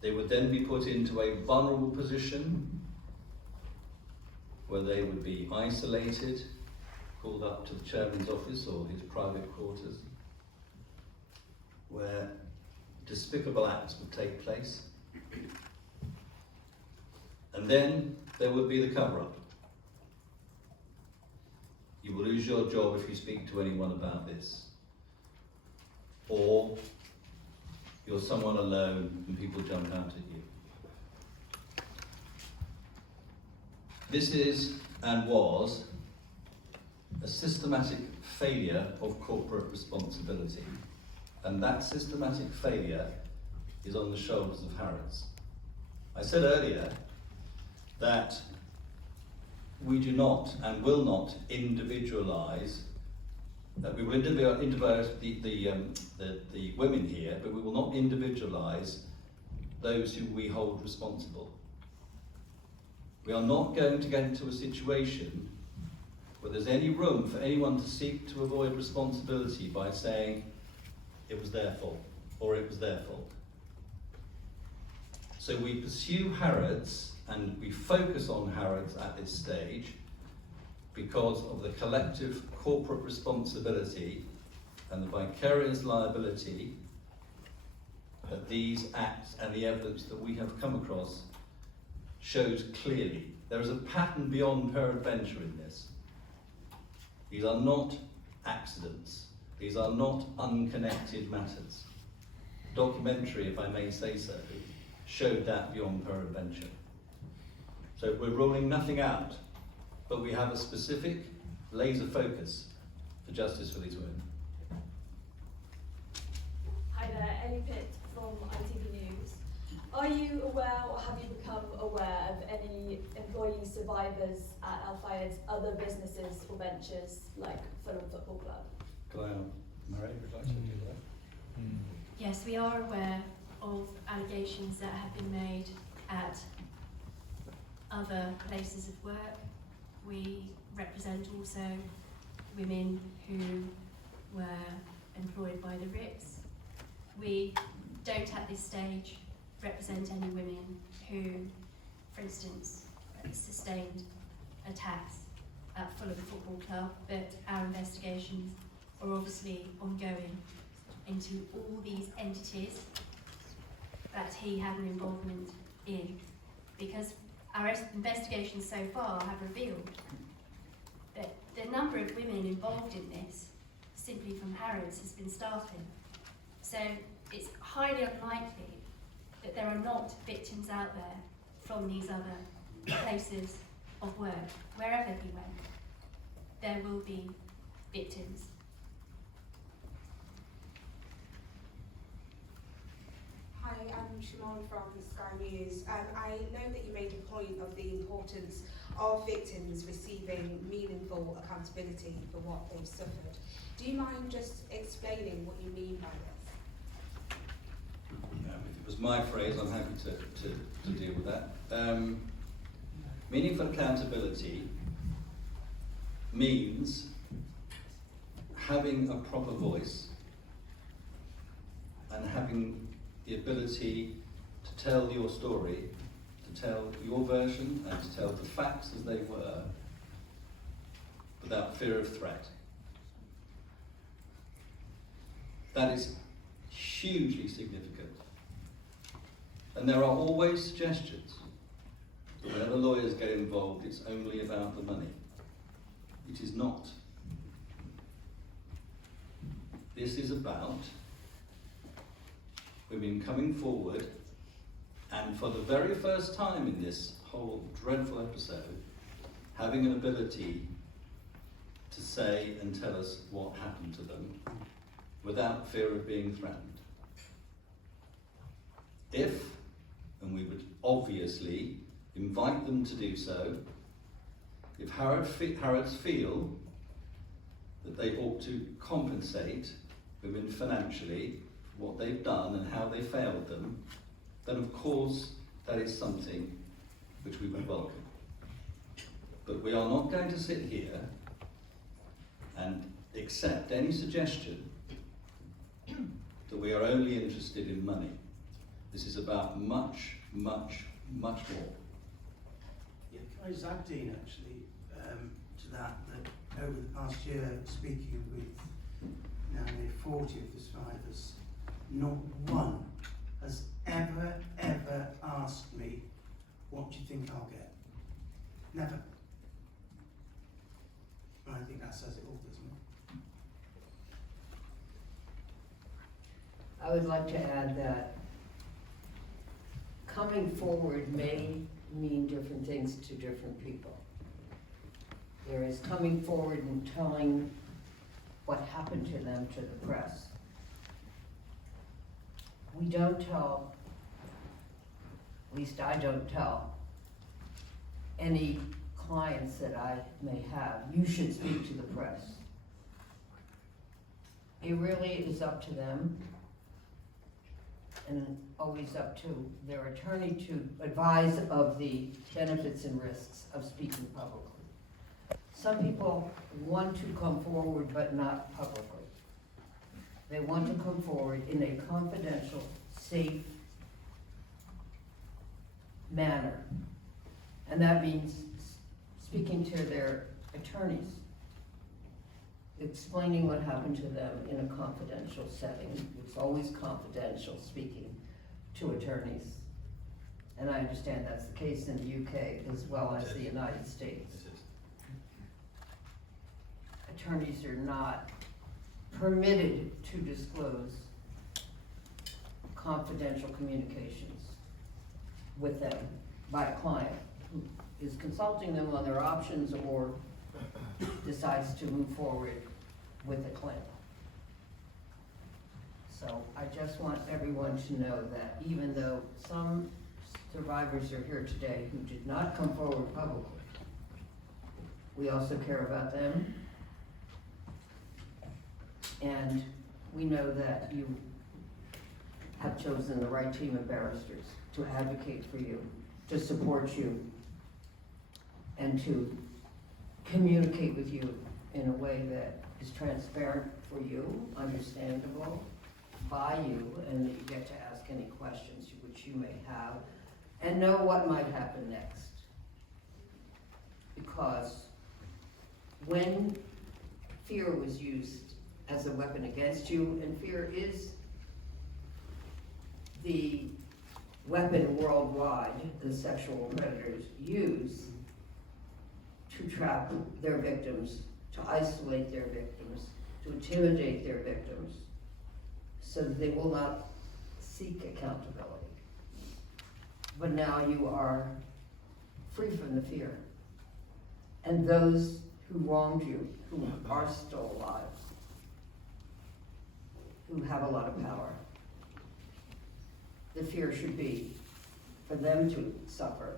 They would then be put into a vulnerable position where they would be isolated, called up to the chairman's office or his private quarters, where despicable acts would take place. And then there would be the cover-up. You will lose your job if you speak to anyone about this. Or you're someone alone and people jump out at you. This is and was a systematic failure of corporate responsibility. And that systematic failure is on the shoulders of Harrods. I said earlier that we do not and will not individualise, that we will individualise the women here, but we will not individualise those who we hold responsible. We are not going to get into a situation where there's any room for anyone to seek to avoid responsibility by saying it was their fault or it was their fault. So we pursue Harrods and we focus on Harrods at this stage because of the collective corporate responsibility and the vicarious liability that these acts and the evidence that we have come across shows clearly. There is a pattern beyond peradventure in this. These are not accidents. These are not unconnected matters. The documentary, if I may say so, showed that beyond peradventure. So we're ruling nothing out, but we have a specific laser focus for justice for these women. Hi there, Ellie Pitt from ITV News. Are you aware or have you become aware of any employee survivors at Al Fayed's other businesses or ventures like Fulham Football Club? Gloria Allred, would like to do that? Yes, we are aware of allegations that have been made at other places of work. We represent also women who were employed by the Ritz. We don't at this stage represent any women who, for instance, sustained attacks at Fulham Football Club, but our investigations are obviously ongoing into all these entities that he had an involvement in, because our investigations so far have revealed that the number of women involved in this, simply from Harrods, has been startling. So it's highly unlikely that there are not victims out there from these other places of work. Wherever he went, there will be victims. Hi, I'm Shimon from Sky News. I know that you made a point of the importance of victims receiving meaningful accountability for what they've suffered. Do you mind just explaining what you mean by this? If it was my phrase, I'm happy to deal with that. Meaningful accountability means having a proper voice and having the ability to tell your story, to tell your version and to tell the facts as they were without fear of threat. That is hugely significant. And there are always suggestions that whenever lawyers get involved, it's only about the money. It is not. This is about women coming forward and for the very first time in this whole dreadful episode, having an ability to say and tell us what happened to them without fear of being threatened. If, and we would obviously invite them to do so, if Harrods feel that they ought to compensate women financially for what they've done and how they failed them, then of course that is something which we would welcome. But we are not going to sit here and accept any suggestion that we are only interested in money. This is about much, much, much more. Yeah, can I just add, Dean, actually, to that over the past year, speaking with now near 40 of the survivors, not one has ever asked me, what do you think I'll get? Never. And I think that says it all, doesn't it? I would like to add that coming forward may mean different things to different people. There is coming forward and telling what happened to them to the press. We don't tell, at least I don't tell, any clients that I may have, you should speak to the press. It really is up to them, and always up to their attorney to advise of the benefits and risks of speaking publicly. Some people want to come forward but not publicly. They want to come forward in a confidential, safe manner. And that means speaking to their attorneys, explaining what happened to them in a confidential setting. It's always confidential speaking to attorneys. And I understand that's the case in the UK as well as the United States. Attorneys are not permitted to disclose confidential communications with them by a client who is consulting them on their options or decides to move forward with a claim. So I just want everyone to know that even though some survivors are here today who did not come forward publicly, we also care about them. And we know that you have chosen the right team of barristers to advocate for you, to support you, and to communicate with you in a way that is transparent for you, understandable by you, and that you get to ask any questions which you may have, and know what might happen next. Because when fear was used as a weapon against you, and fear is the weapon worldwide the sexual predators use to trap their victims, to isolate their victims, to intimidate their victims, so that they will not seek accountability. But now you are free from the fear. And those who wronged you, who are still alive, who have a lot of power, the fear should be for them to suffer,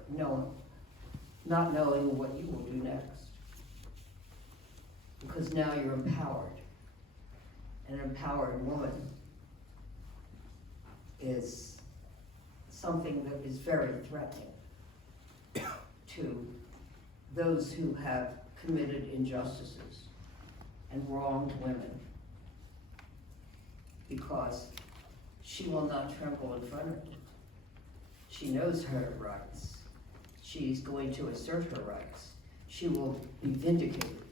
not knowing what you will do next. Because now you're empowered. An empowered woman is something that is very threatening to those who have committed injustices and wronged women, because she will not tremble in front of you. She knows her rights. She's going to assert her rights. She will be vindicated.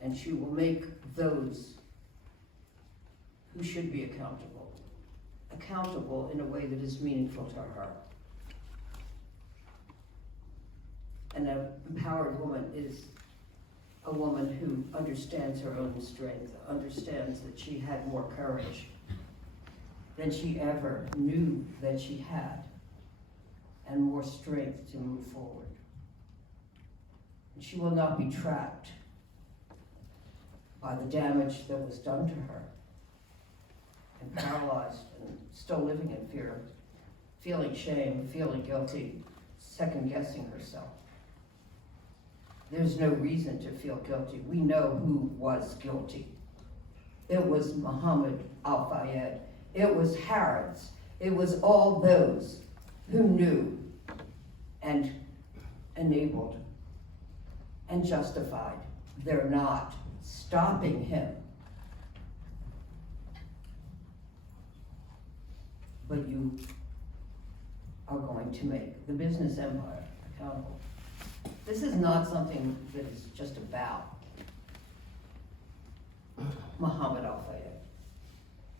And she will make those who should be accountable in a way that is meaningful to her. An empowered woman is a woman who understands her own strength, understands that she had more courage than she ever knew that she had, and more strength to move forward. And she will not be trapped by the damage that was done to her, and paralyzed and still living in fear, feeling shame, feeling guilty, second-guessing herself. There's no reason to feel guilty. We know who was guilty. It was Mohamed Al Fayed. It was Harrods. It was all those who knew and enabled and justified. They're not stopping him. But you are going to make the business empire accountable. This is not something that is just about Mohamed Al Fayed.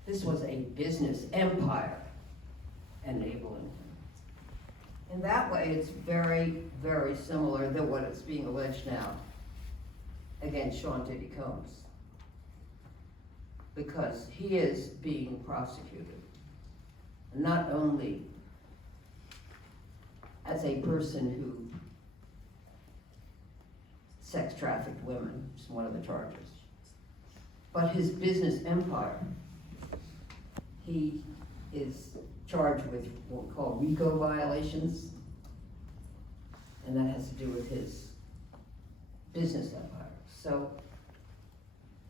This was a business empire enabling him. In that way, it's very, very similar to what is being alleged now against Sean Diddy Combs, because he is being prosecuted not only as a person who sex trafficked women, is one of the charges, but his business empire. He is charged with what we call RICO violations, and that has to do with his business empire. So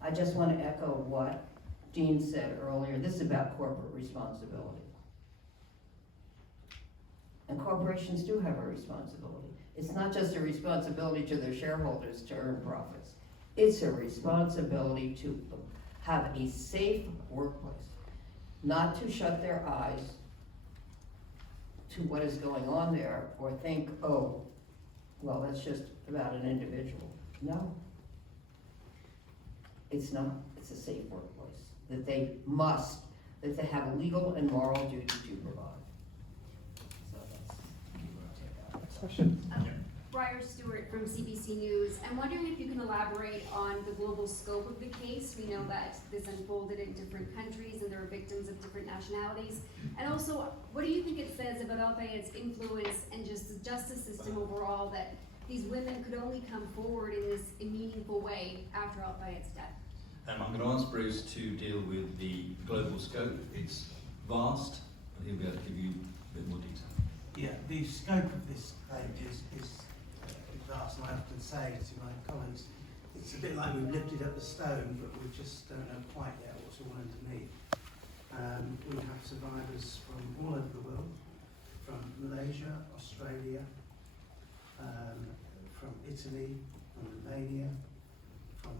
I just want to echo what Dean said earlier. This is about corporate responsibility. And corporations do have a responsibility. It's not just a responsibility to their shareholders to earn profits. It's a responsibility to have a safe workplace, not to shut their eyes to what is going on there or think, oh, well, that's just about an individual. No. It's not. It's a safe workplace that they have a legal and moral duty to provide. So that's Next question. Briar Stewart from CBC News. I'm wondering if you can elaborate on the global scope of the case. We know that this unfolded in different countries and there are victims of different nationalities. And also, what do you think it says about Al Fayed's influence and just the justice system overall, that these women could only come forward in this meaningful way after Al Fayed's death? I'm going to ask Bruce to deal with the global scope. It's vast, but he'll be able to give you a bit more detail. Yeah, the scope of this claim is vast, and I often say to my colleagues, it's a bit like we've lifted up the stone, but we just don't know quite yet what's all underneath. We have survivors from all over the world, from Malaysia, Australia, from Italy, from Romania, from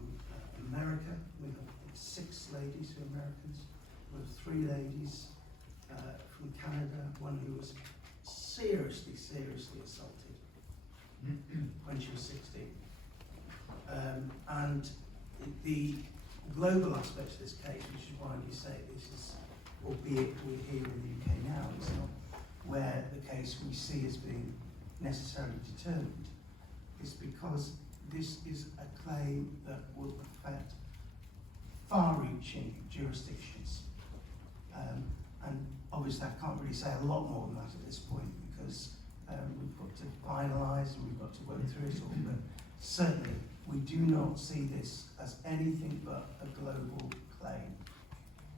America. We have 6 ladies who are Americans. We have 3 ladies from Canada, one who was seriously assaulted when she was 16. And the global aspect of this case, which is why we say this is, albeit we're here in the UK now, it's not where the case we see as being necessarily determined, is because this is a claim that will affect far-reaching jurisdictions. And obviously I can't really say a lot more than that at this point, because we've got to finalise and we've got to work through it all, but certainly we do not see this as anything but a global claim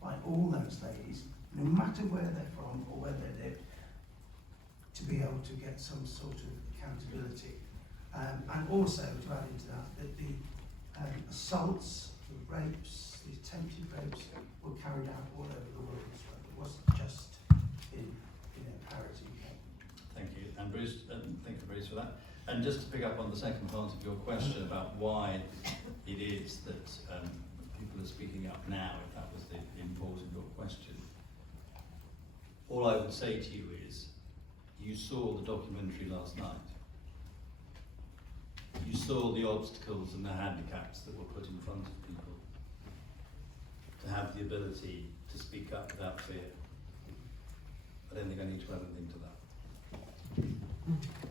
by all those ladies, no matter where they're from or where they live, to be able to get some sort of accountability. And also, to add into that the assaults, the rapes, the attempted rapes were carried out all over the world as well. It wasn't just in Harrods, UK. Thank you. And Bruce, thank you, Bruce, for that. And just to pick up on the second part of your question about why it is that people are speaking up now, if that was the import of your question, all I would say to you is, you saw the documentary last night. You saw the obstacles and the handicaps that were put in front of people to have the ability to speak up without fear. I don't think I need to add anything to that.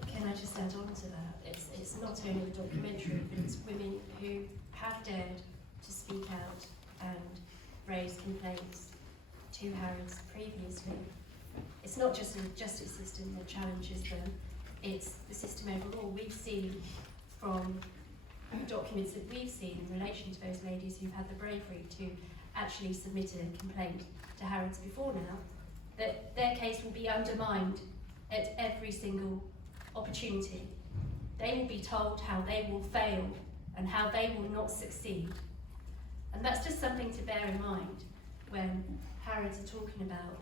Can I just add on to that? It's not only the documentary, but it's women who have dared to speak out and raise complaints to Harrods previously. It's not just the justice system that challenges them, it's the system overall. We've seen from documents that we've seen in relation to those ladies who've had the bravery to actually submit a complaint to Harrods before now, that their case will be undermined at every single opportunity. They will be told how they will fail and how they will not succeed. And that's just something to bear in mind when Harrods are talking about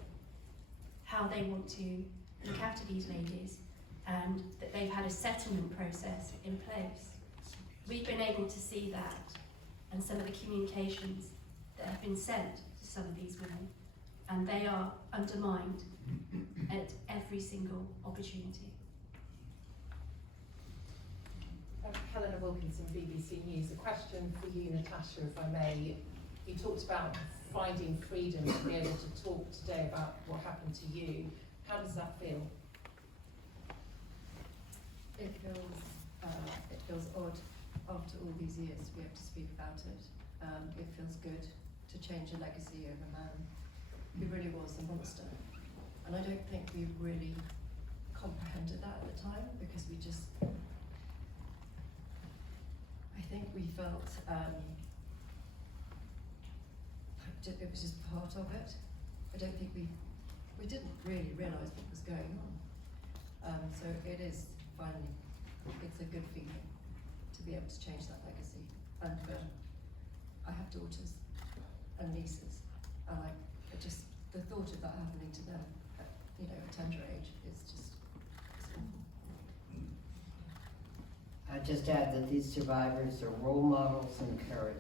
how they want to look after these ladies, and that they've had a settlement process in place. We've been able to see that, and some of the communications that have been sent to some of these women, and they are undermined at every single opportunity. Helena Wilkinson, BBC News. A question for you, Natasha, if I may. You talked about finding freedom to be able to talk today about what happened to you. How does that feel? It feels odd after all these years to be able to speak about it. It feels good to change a legacy of a man who really was a monster. And I don't think we really comprehended that at the time, because we just, I think we felt like it was just part of it. I don't think we didn't really realise what was going on. So it is finally, it's a good feeling to be able to change that legacy. And I have daughters and nieces, and just the thought of that happening to them at a tender age is just awful. I'd just add that these survivors are role models in courage.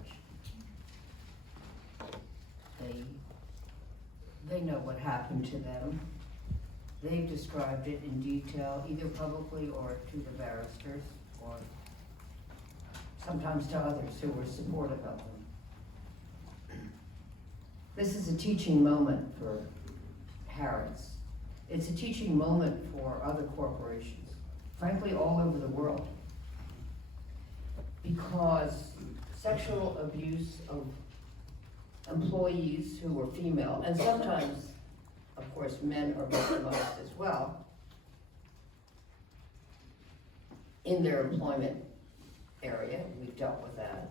They know what happened to them. They've described it in detail, either publicly or to the barristers, or sometimes to others who were supportive of them. This is a teaching moment for Harrods. It's a teaching moment for other corporations, frankly, all over the world. Because sexual abuse of employees who were female, and sometimes, of course, men are victimized as well in their employment area. We've dealt with that.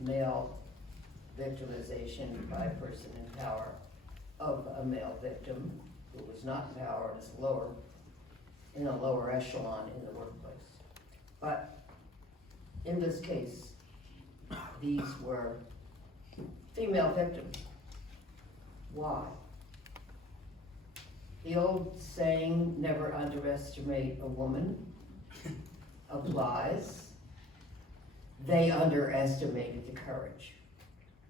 Male victimization by a person in power of a male victim who was not in power and is in a lower echelon in the workplace. But in this case, these were female victims. Why? The old saying, never underestimate a woman, applies. They underestimated the courage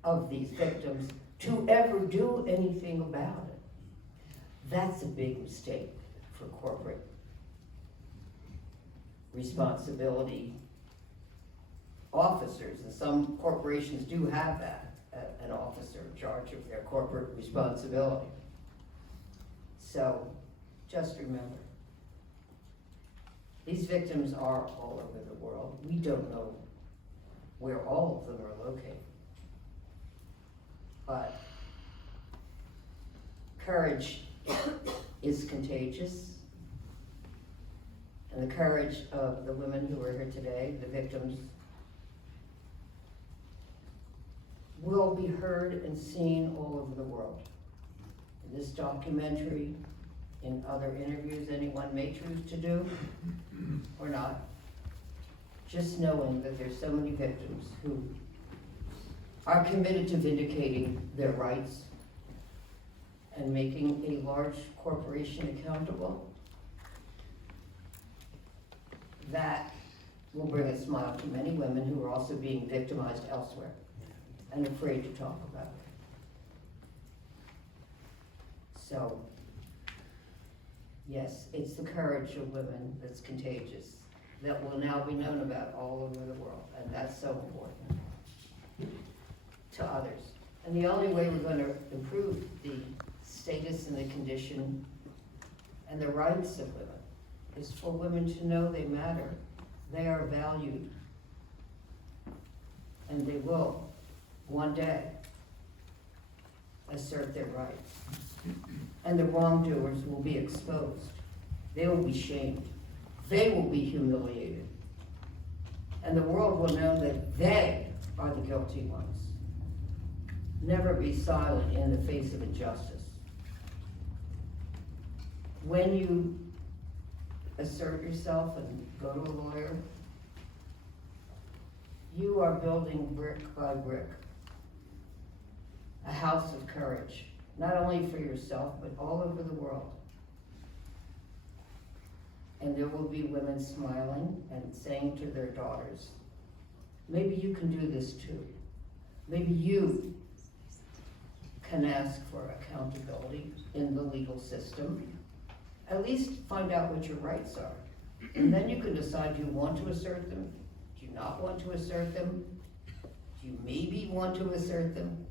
of these victims to ever do anything about it. That's a big mistake for corporate responsibility officers, and some corporations do have that. An officer in charge of their corporate responsibility. So, just remember, these victims are all over the world. We don't know where all of them are located. But courage is contagious. And the courage of the women who are here today, the victims, will be heard and seen all over the world. In this documentary, in other interviews anyone may choose to do or not, just knowing that there's so many victims who are committed to vindicating their rights and making a large corporation accountable, that will bring a smile to many women who are also being victimized elsewhere and afraid to talk about it. So, yes, it's the courage of women that's contagious, that will now be known about all over the world, and that's so important to others. And the only way we're going to improve the status and the condition and the rights of women is for women to know they matter, they are valued, and they will one day assert their rights. And the wrongdoers will be exposed. They will be shamed. They will be humiliated. And the world will know that they are the guilty ones. Never be silent in the face of injustice. When you assert yourself and go to a lawyer, you are building brick by brick a house of courage, not only for yourself, but all over the world. And there will be women smiling and saying to their daughters, maybe you can do this too. Maybe you can ask for accountability in the legal system. At least find out what your rights are. And then you can decide, do you want to assert them? Do you not want to assert them? Do you maybe want to assert them?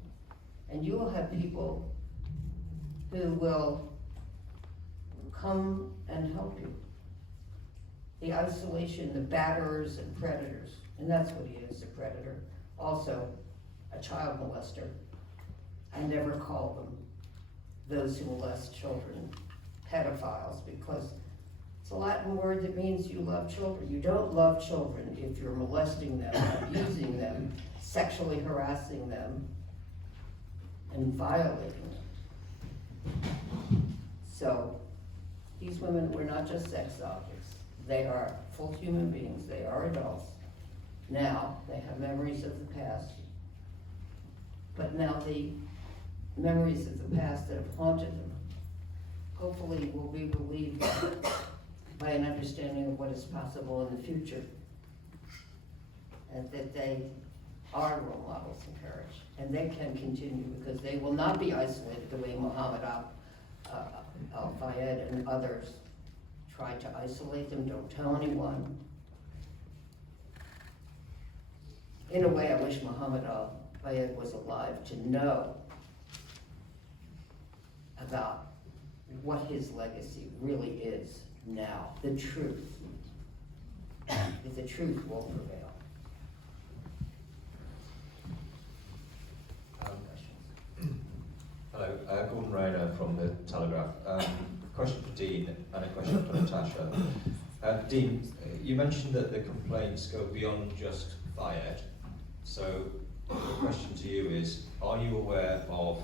And you will have people who will come and help you. The isolation, the batterers and predators, and that's what he is, a predator. Also, a child molester. I never call them those who molest children pedophiles, because it's a Latin word that means you love children. You don't love children if you're molesting them, abusing them, sexually harassing them, and violating them. So, these women were not just sex objects. They are full human beings. They are adults. Now, they have memories of the past. But now the memories of the past that have haunted them hopefully will be relieved by an understanding of what is possible in the future. And that they are role models and courage. And they can continue, because they will not be isolated the way Mohamed Al Fayed and others tried to isolate them. Don't tell anyone. In a way, I wish Mohamed Al Fayed was alive to know about what his legacy really is now, the truth. If the truth will prevail. Hello, Gordon Rayner from the Telegraph. Question for Dean and a question for Natacha. Dean, you mentioned that the complaints go beyond just Fayed. So the question to you is, are you aware of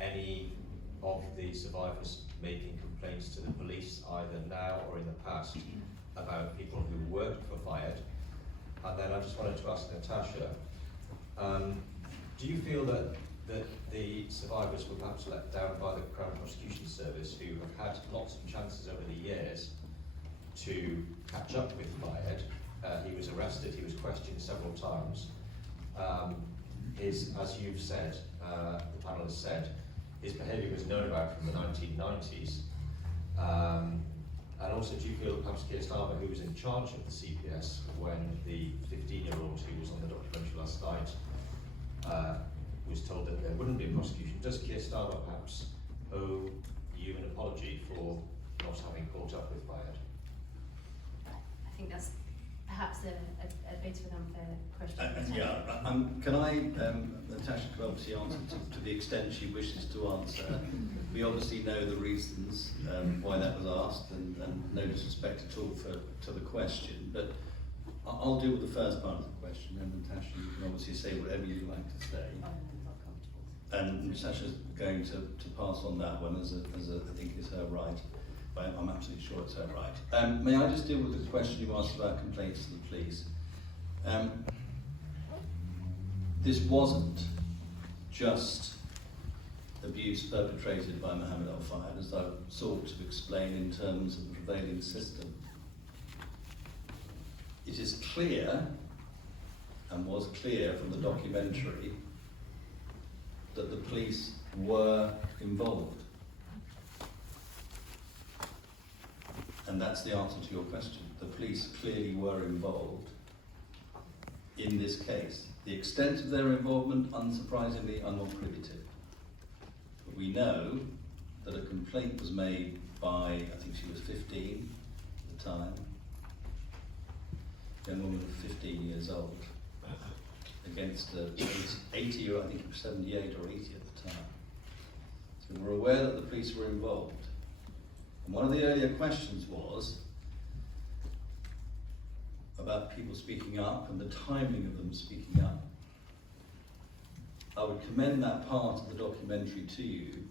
any of the survivors making complaints to the police, either now or in the past, about people who worked for Fayed? And then I just wanted to ask Natacha, do you feel that the survivors were perhaps let down by the Crown Prosecution Service, who have had lots of chances over the years to catch up with Fayed? He was arrested, he was questioned several times. As you've said, the panel has said, his behaviour was known about from the 1990s. And also, do you feel that perhaps Keir Starmer, who was in charge of the CPS when the 15-year-old who was on the documentary last night was told that there wouldn't be a prosecution, does Keir Starmer perhaps owe you an apology for not having caught up with Fayed? I think that's perhaps a bit of an unfair question. Can I, Natacha could obviously answer to the extent she wishes to answer. We obviously know the reasons why that was asked, and no disrespect at all to the question, but I'll deal with the first part of the question, and Natacha, you can obviously say whatever you'd like to say. And Natacha's going to pass on that one as I think is her right. But I'm absolutely sure it's her right. May I just deal with the question you asked about complaints to the police? This wasn't just abuse perpetrated by Mohamed Al Fayed, as I've sought to explain in terms of the prevailing system. It is clear, and was clear from the documentary, that the police were involved. And that's the answer to your question. The police clearly were involved in this case. The extent of their involvement, unsurprisingly, are not privy to. But we know that a complaint was made by, I think she was 15 at the time, a young woman of 15 years old, against 80 or I think it was 78 or 80 at the time. So we're aware that the police were involved. And one of the earlier questions was about people speaking up and the timing of them speaking up. I would commend that part of the documentary to you,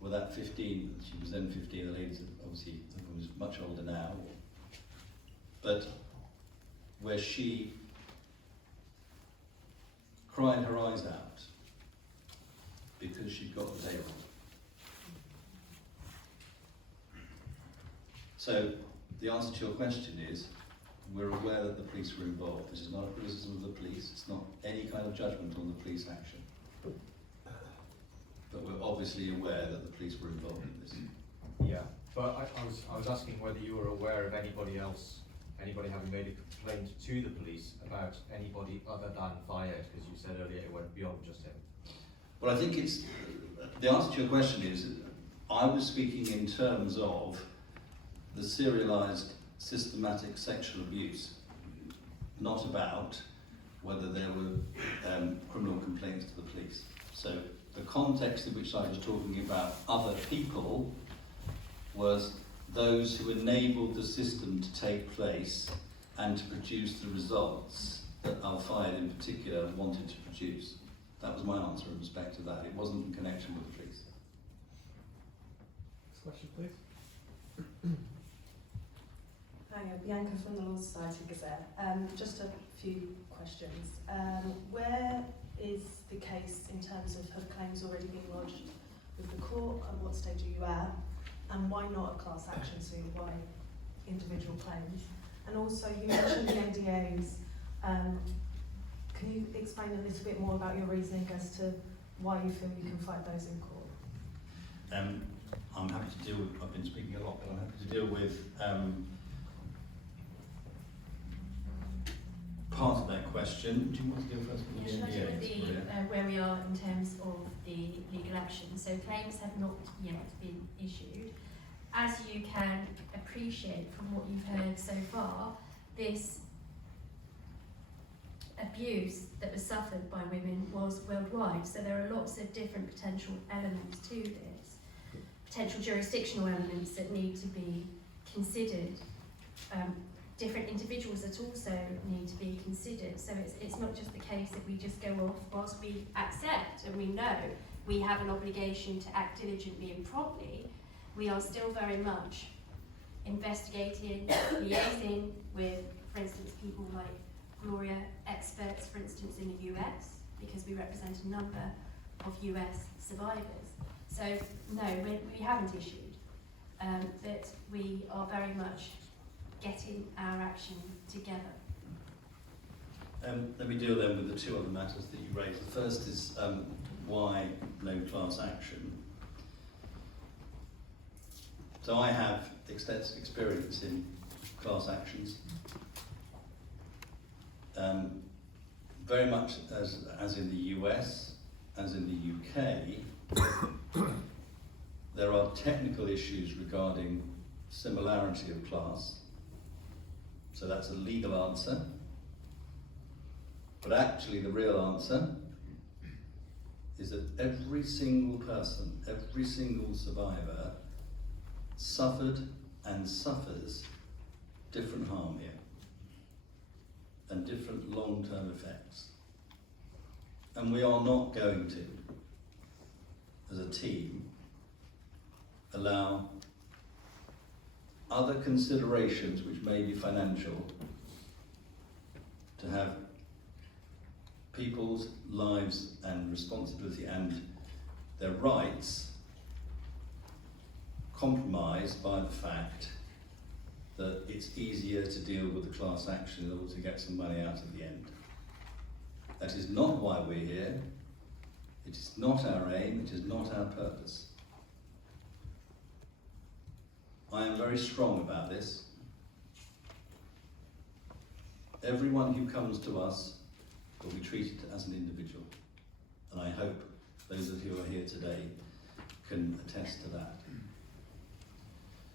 where that 15, she was then 15, the lady obviously was much older now, but where she cried her eyes out because she got bailed. So the answer to your question is, we're aware that the police were involved. This is not a criticism of the police. It's not any kind of judgment on the police action. But we're obviously aware that the police were involved in this. Yeah, but I was asking whether you were aware of anybody else, anybody having made a complaint to the police about anybody other than Fayed, because you said earlier it went beyond just him. Well, I think it's, the answer to your question is, I was speaking in terms of the serialised systematic sexual abuse, not about whether there were criminal complaints to the police. So the context in which I was talking about other people was those who enabled the system to take place and to produce the results that Al Fayed in particular wanted to produce. That was my answer in respect to that. It wasn't in connection with the police. Next question, please. Hi, Bianca from the Law Society Gazette. Just a few questions. Where is the case in terms of have claims already been lodged with the court? At what stage are you at? And why not a class action suit? Why individual claims? And also, you mentioned the NDAs. Can you explain a little bit more about your reasoning as to why you feel you can fight those in court? I'm happy to deal with, I've been speaking a lot, but I'm happy to deal with part of that question. Do you want to go first with Yeah, the shall I deal with NDAs, Maria? where we are in terms of the legal action? So claims have not yet been issued. As you can appreciate from what you've heard so far, this abuse that was suffered by women was worldwide. So there are lots of different potential elements to this. Potential jurisdictional elements that need to be considered. Different individuals that also need to be considered. So it's not just the case that we just go off whilst we accept and we know we have an obligation to act diligently and promptly. We are still very much investigating, liaising with, for instance, people like Gloria, experts, for instance, in the US, because we represent a number of US survivors. So no, we haven't issued, but we are very much getting our action together. Let me deal then with the two other matters that you raised. The first is why no class action. So I have extensive experience in class actions. Very much as in the US, as in the UK, there are technical issues regarding similarity of class. So that's a legal answer. But actually the real answer is that every single person, every single survivor suffered and suffers different harm here and different long-term effects. And we are not going to, as a team, allow other considerations which may be financial to have people's lives and responsibility and their rights compromised by the fact that it's easier to deal with the class action in order to get some money out at the end. That is not why we're here. It is not our aim. It is not our purpose. I am very strong about this. Everyone who comes to us will be treated as an individual. And I hope those of you who are here today can attest to that.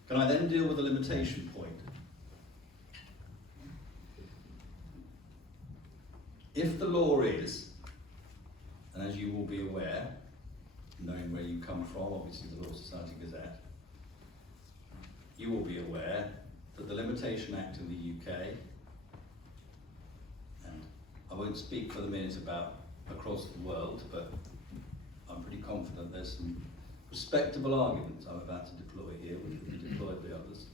Can I then deal with the limitation point? If the law is, and as you will be aware, knowing where you come from, obviously the Law Society Gazette, you will be aware that the Limitation Act in the UK, and I won't speak for the minute about across the world, but I'm pretty confident there's some respectable arguments I'm about to deploy here, which will be deployed by others.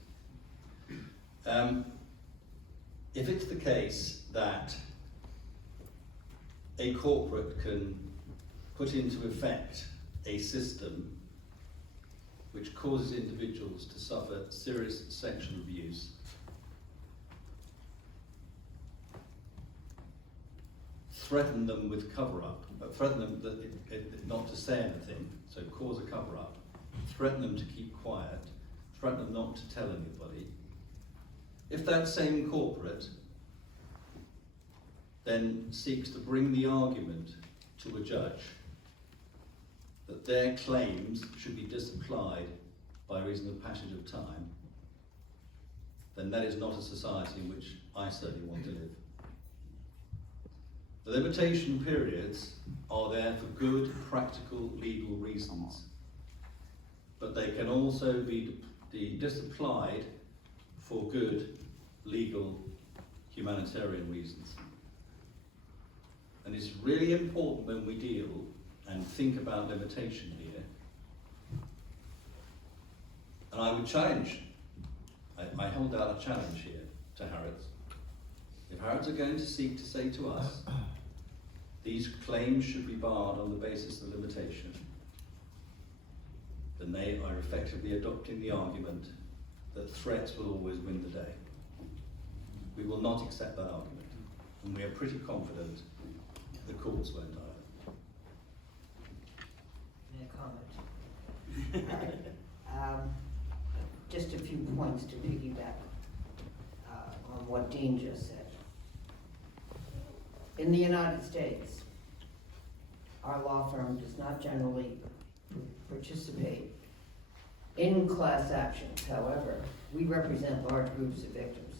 If it's the case that a corporate can put into effect a system which causes individuals to suffer serious sexual abuse threaten them with cover-up, threaten them not to say anything, so cause a cover-up, threaten them to keep quiet, threaten them not to tell anybody, if that same corporate then seeks to bring the argument to a judge that their claims should be disapplied by reason of passage of time, then that is not a society in which I certainly want to live. The limitation periods are there for good, practical, legal reasons, but they can also be disapplied for good, legal, humanitarian reasons. And it's really important when we deal and think about limitation here. And I would challenge, I hold out a challenge here to Harrods. If Harrods are going to seek to say to us, these claims should be barred on the basis of limitation, then they are effectively adopting the argument that threats will always win the day. We will not accept that argument, and we are pretty confident the courts won't either. May I comment? All right. Just a few points to piggyback on what Dean just said. In the United States, our law firm does not generally participate in class actions. However, we represent large groups of victims.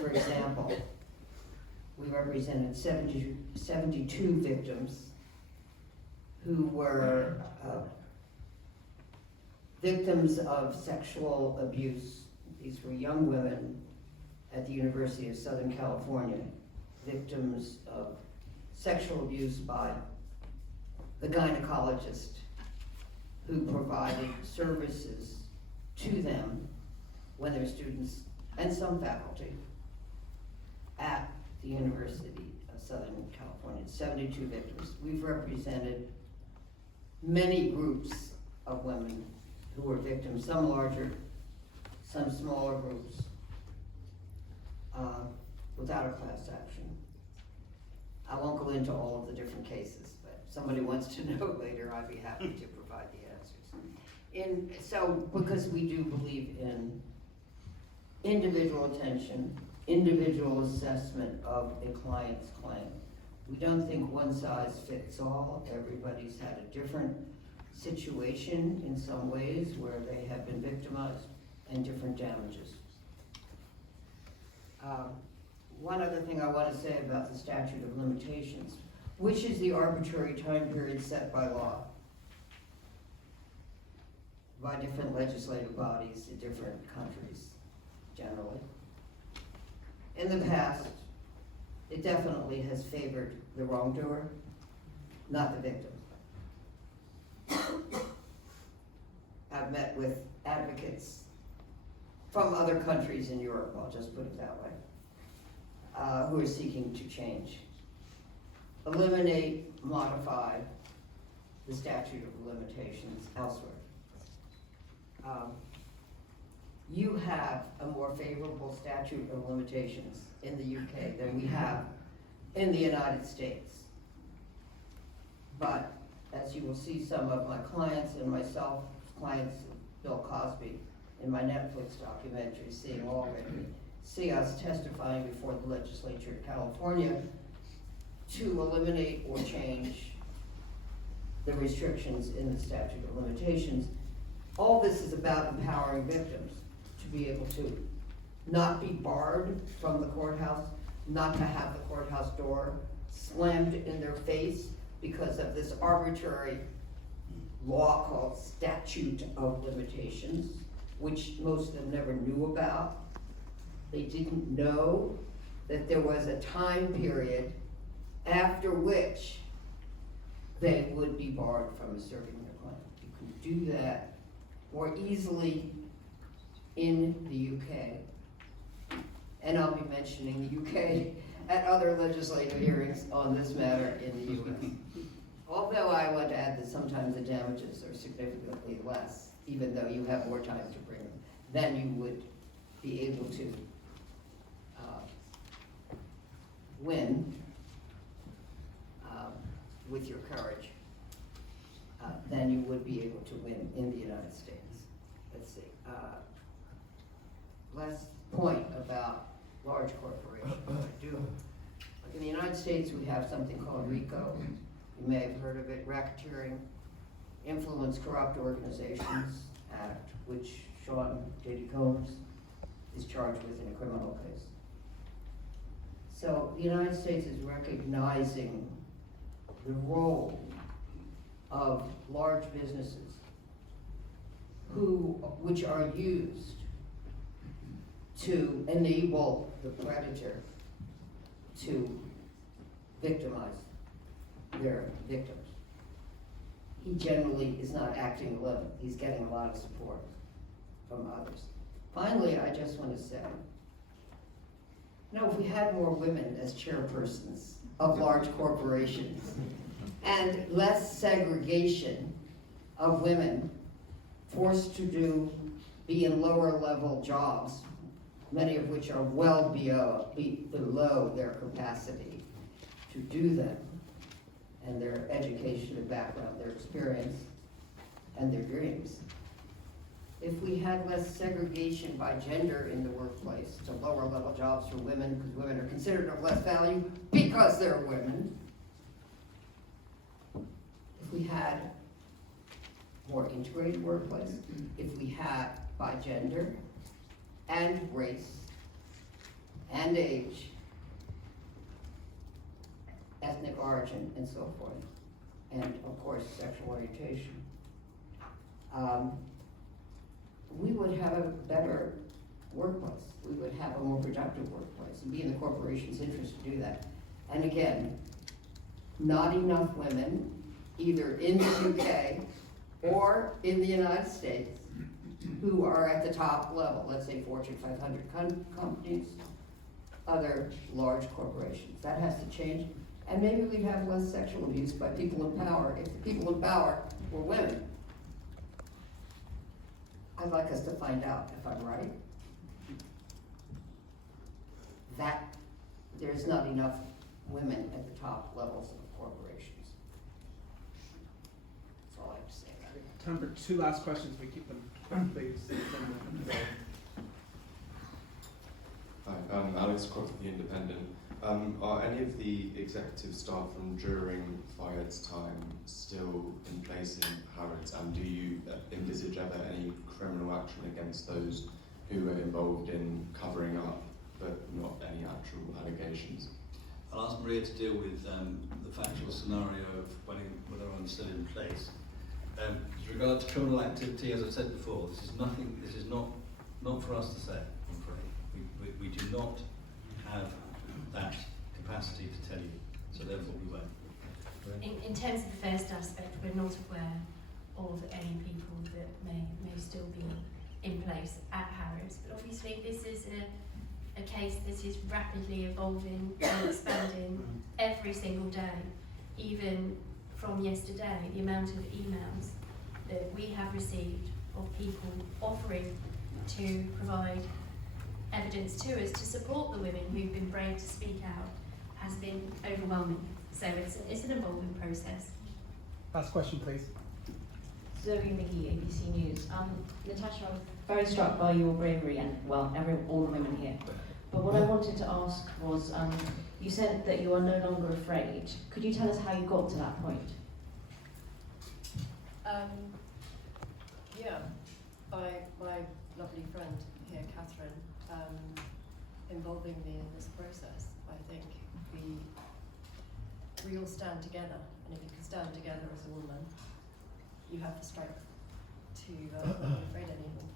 For example, we represented 72 victims who were victims of sexual abuse. These were young women at the University of Southern California, victims of sexual abuse by the gynecologist who provided services to them when they're students and some faculty at the University of Southern California. 72 victims. We've represented many groups of women who were victims, some larger, some smaller groups, without a class action. I won't go into all of the different cases, but if somebody wants to know later, I'd be happy to provide the answers. So, because we do believe in individual attention, individual assessment of a client's claim. We don't think one size fits all. Everybody's had a different situation in some ways where they have been victimized and different damages. One other thing I want to say about the statute of limitations, which is the arbitrary time period set by law, by different legislative bodies in different countries, generally. In the past, it definitely has favored the wrongdoer, not the victim. I've met with advocates from other countries in Europe, I'll just put it that way, who are seeking to change, eliminate, modify the statute of limitations elsewhere. You have a more favorable statute of limitations in the UK than we have in the United States. But as you will see, some of my clients and myself, clients of Bill Cosby, in my Netflix documentary, Seeing Allred, see us testifying before the legislature of California to eliminate or change the restrictions in the statute of limitations. All this is about empowering victims to be able to not be barred from the courthouse, not to have the courthouse door slammed in their face because of this arbitrary law called statute of limitations, which most of them never knew about. They didn't know that there was a time period after which they would be barred from asserting their claim. You can do that more easily in the UK. And I'll be mentioning the UK at other legislative hearings on this matter in the US. Although I want to add that sometimes the damages are significantly less, even though you have more time to bring them, than you would be able to win in the United States. Let's see. Last point about large corporations. I do. Like in the United States, we have something called RICO. You may have heard of it, Racketeering, Influence Corrupt Organizations Act, which Sean Diddy Combs is charged with in a criminal case. So the United States is recognizing the role of large businesses which are used to enable the predator to victimize their victims. He generally is not acting alone. He's getting a lot of support from others. Finally, I just want to say, if we had more women as chairpersons of large corporations and less segregation of women forced to be in lower level jobs, many of which are well below their capacity to do them, and their education and background, their experience, and their dreams. If we had less segregation by gender in the workplace to lower level jobs for women, because women are considered of less value because they're women, if we had more integrated workplace, if we had by gender and race and age, ethnic origin, and so forth, and of course sexual orientation, we would have a better workplace. We would have a more productive workplace. It'd be in the corporation's interest to do that. And again, not enough women, either in the UK or in the United States, who are at the top level, let's say Fortune 500 companies, other large corporations. That has to change. And maybe we'd have less sexual abuse by people in power if the people in power were women. I'd like us to find out if I'm right. That there's not enough women at the top levels of corporations. That's all I have to say about it. Time for two last questions. We keep them quick, please. Hi, Alex Croft, The Independent. Are any of the executive staff from during Fayed's time still in place in Harrods, and do you envisage ever any criminal action against those who were involved in covering up, but not any actual allegations? I'll ask Maria to deal with the factual scenario of whether I'm still in place. With regard to criminal activity, as I said before, this is not for us to say, I'm afraid. We do not have that capacity to tell you, so therefore we won't. In terms of the first aspect, we're not aware of any people that may still be in place at Harrods, but obviously this is a case that is rapidly evolving and expanding every single day. Even from yesterday, the amount of emails that we have received of people offering to provide evidence to us to support the women who've been brave to speak out has been overwhelming. So it's an evolving process. Last question, please. Zoe McGee, ABC News. Natasha, I'm very struck by your bravery and, well, all the women here. But what I wanted to ask was, you said that you are no longer afraid. Could you tell us how you got to that point? Yeah, by my lovely friend here, Catherine, involving me in this process. I think we all stand together, and if you can stand together as a woman, you have the strength to not be afraid anymore.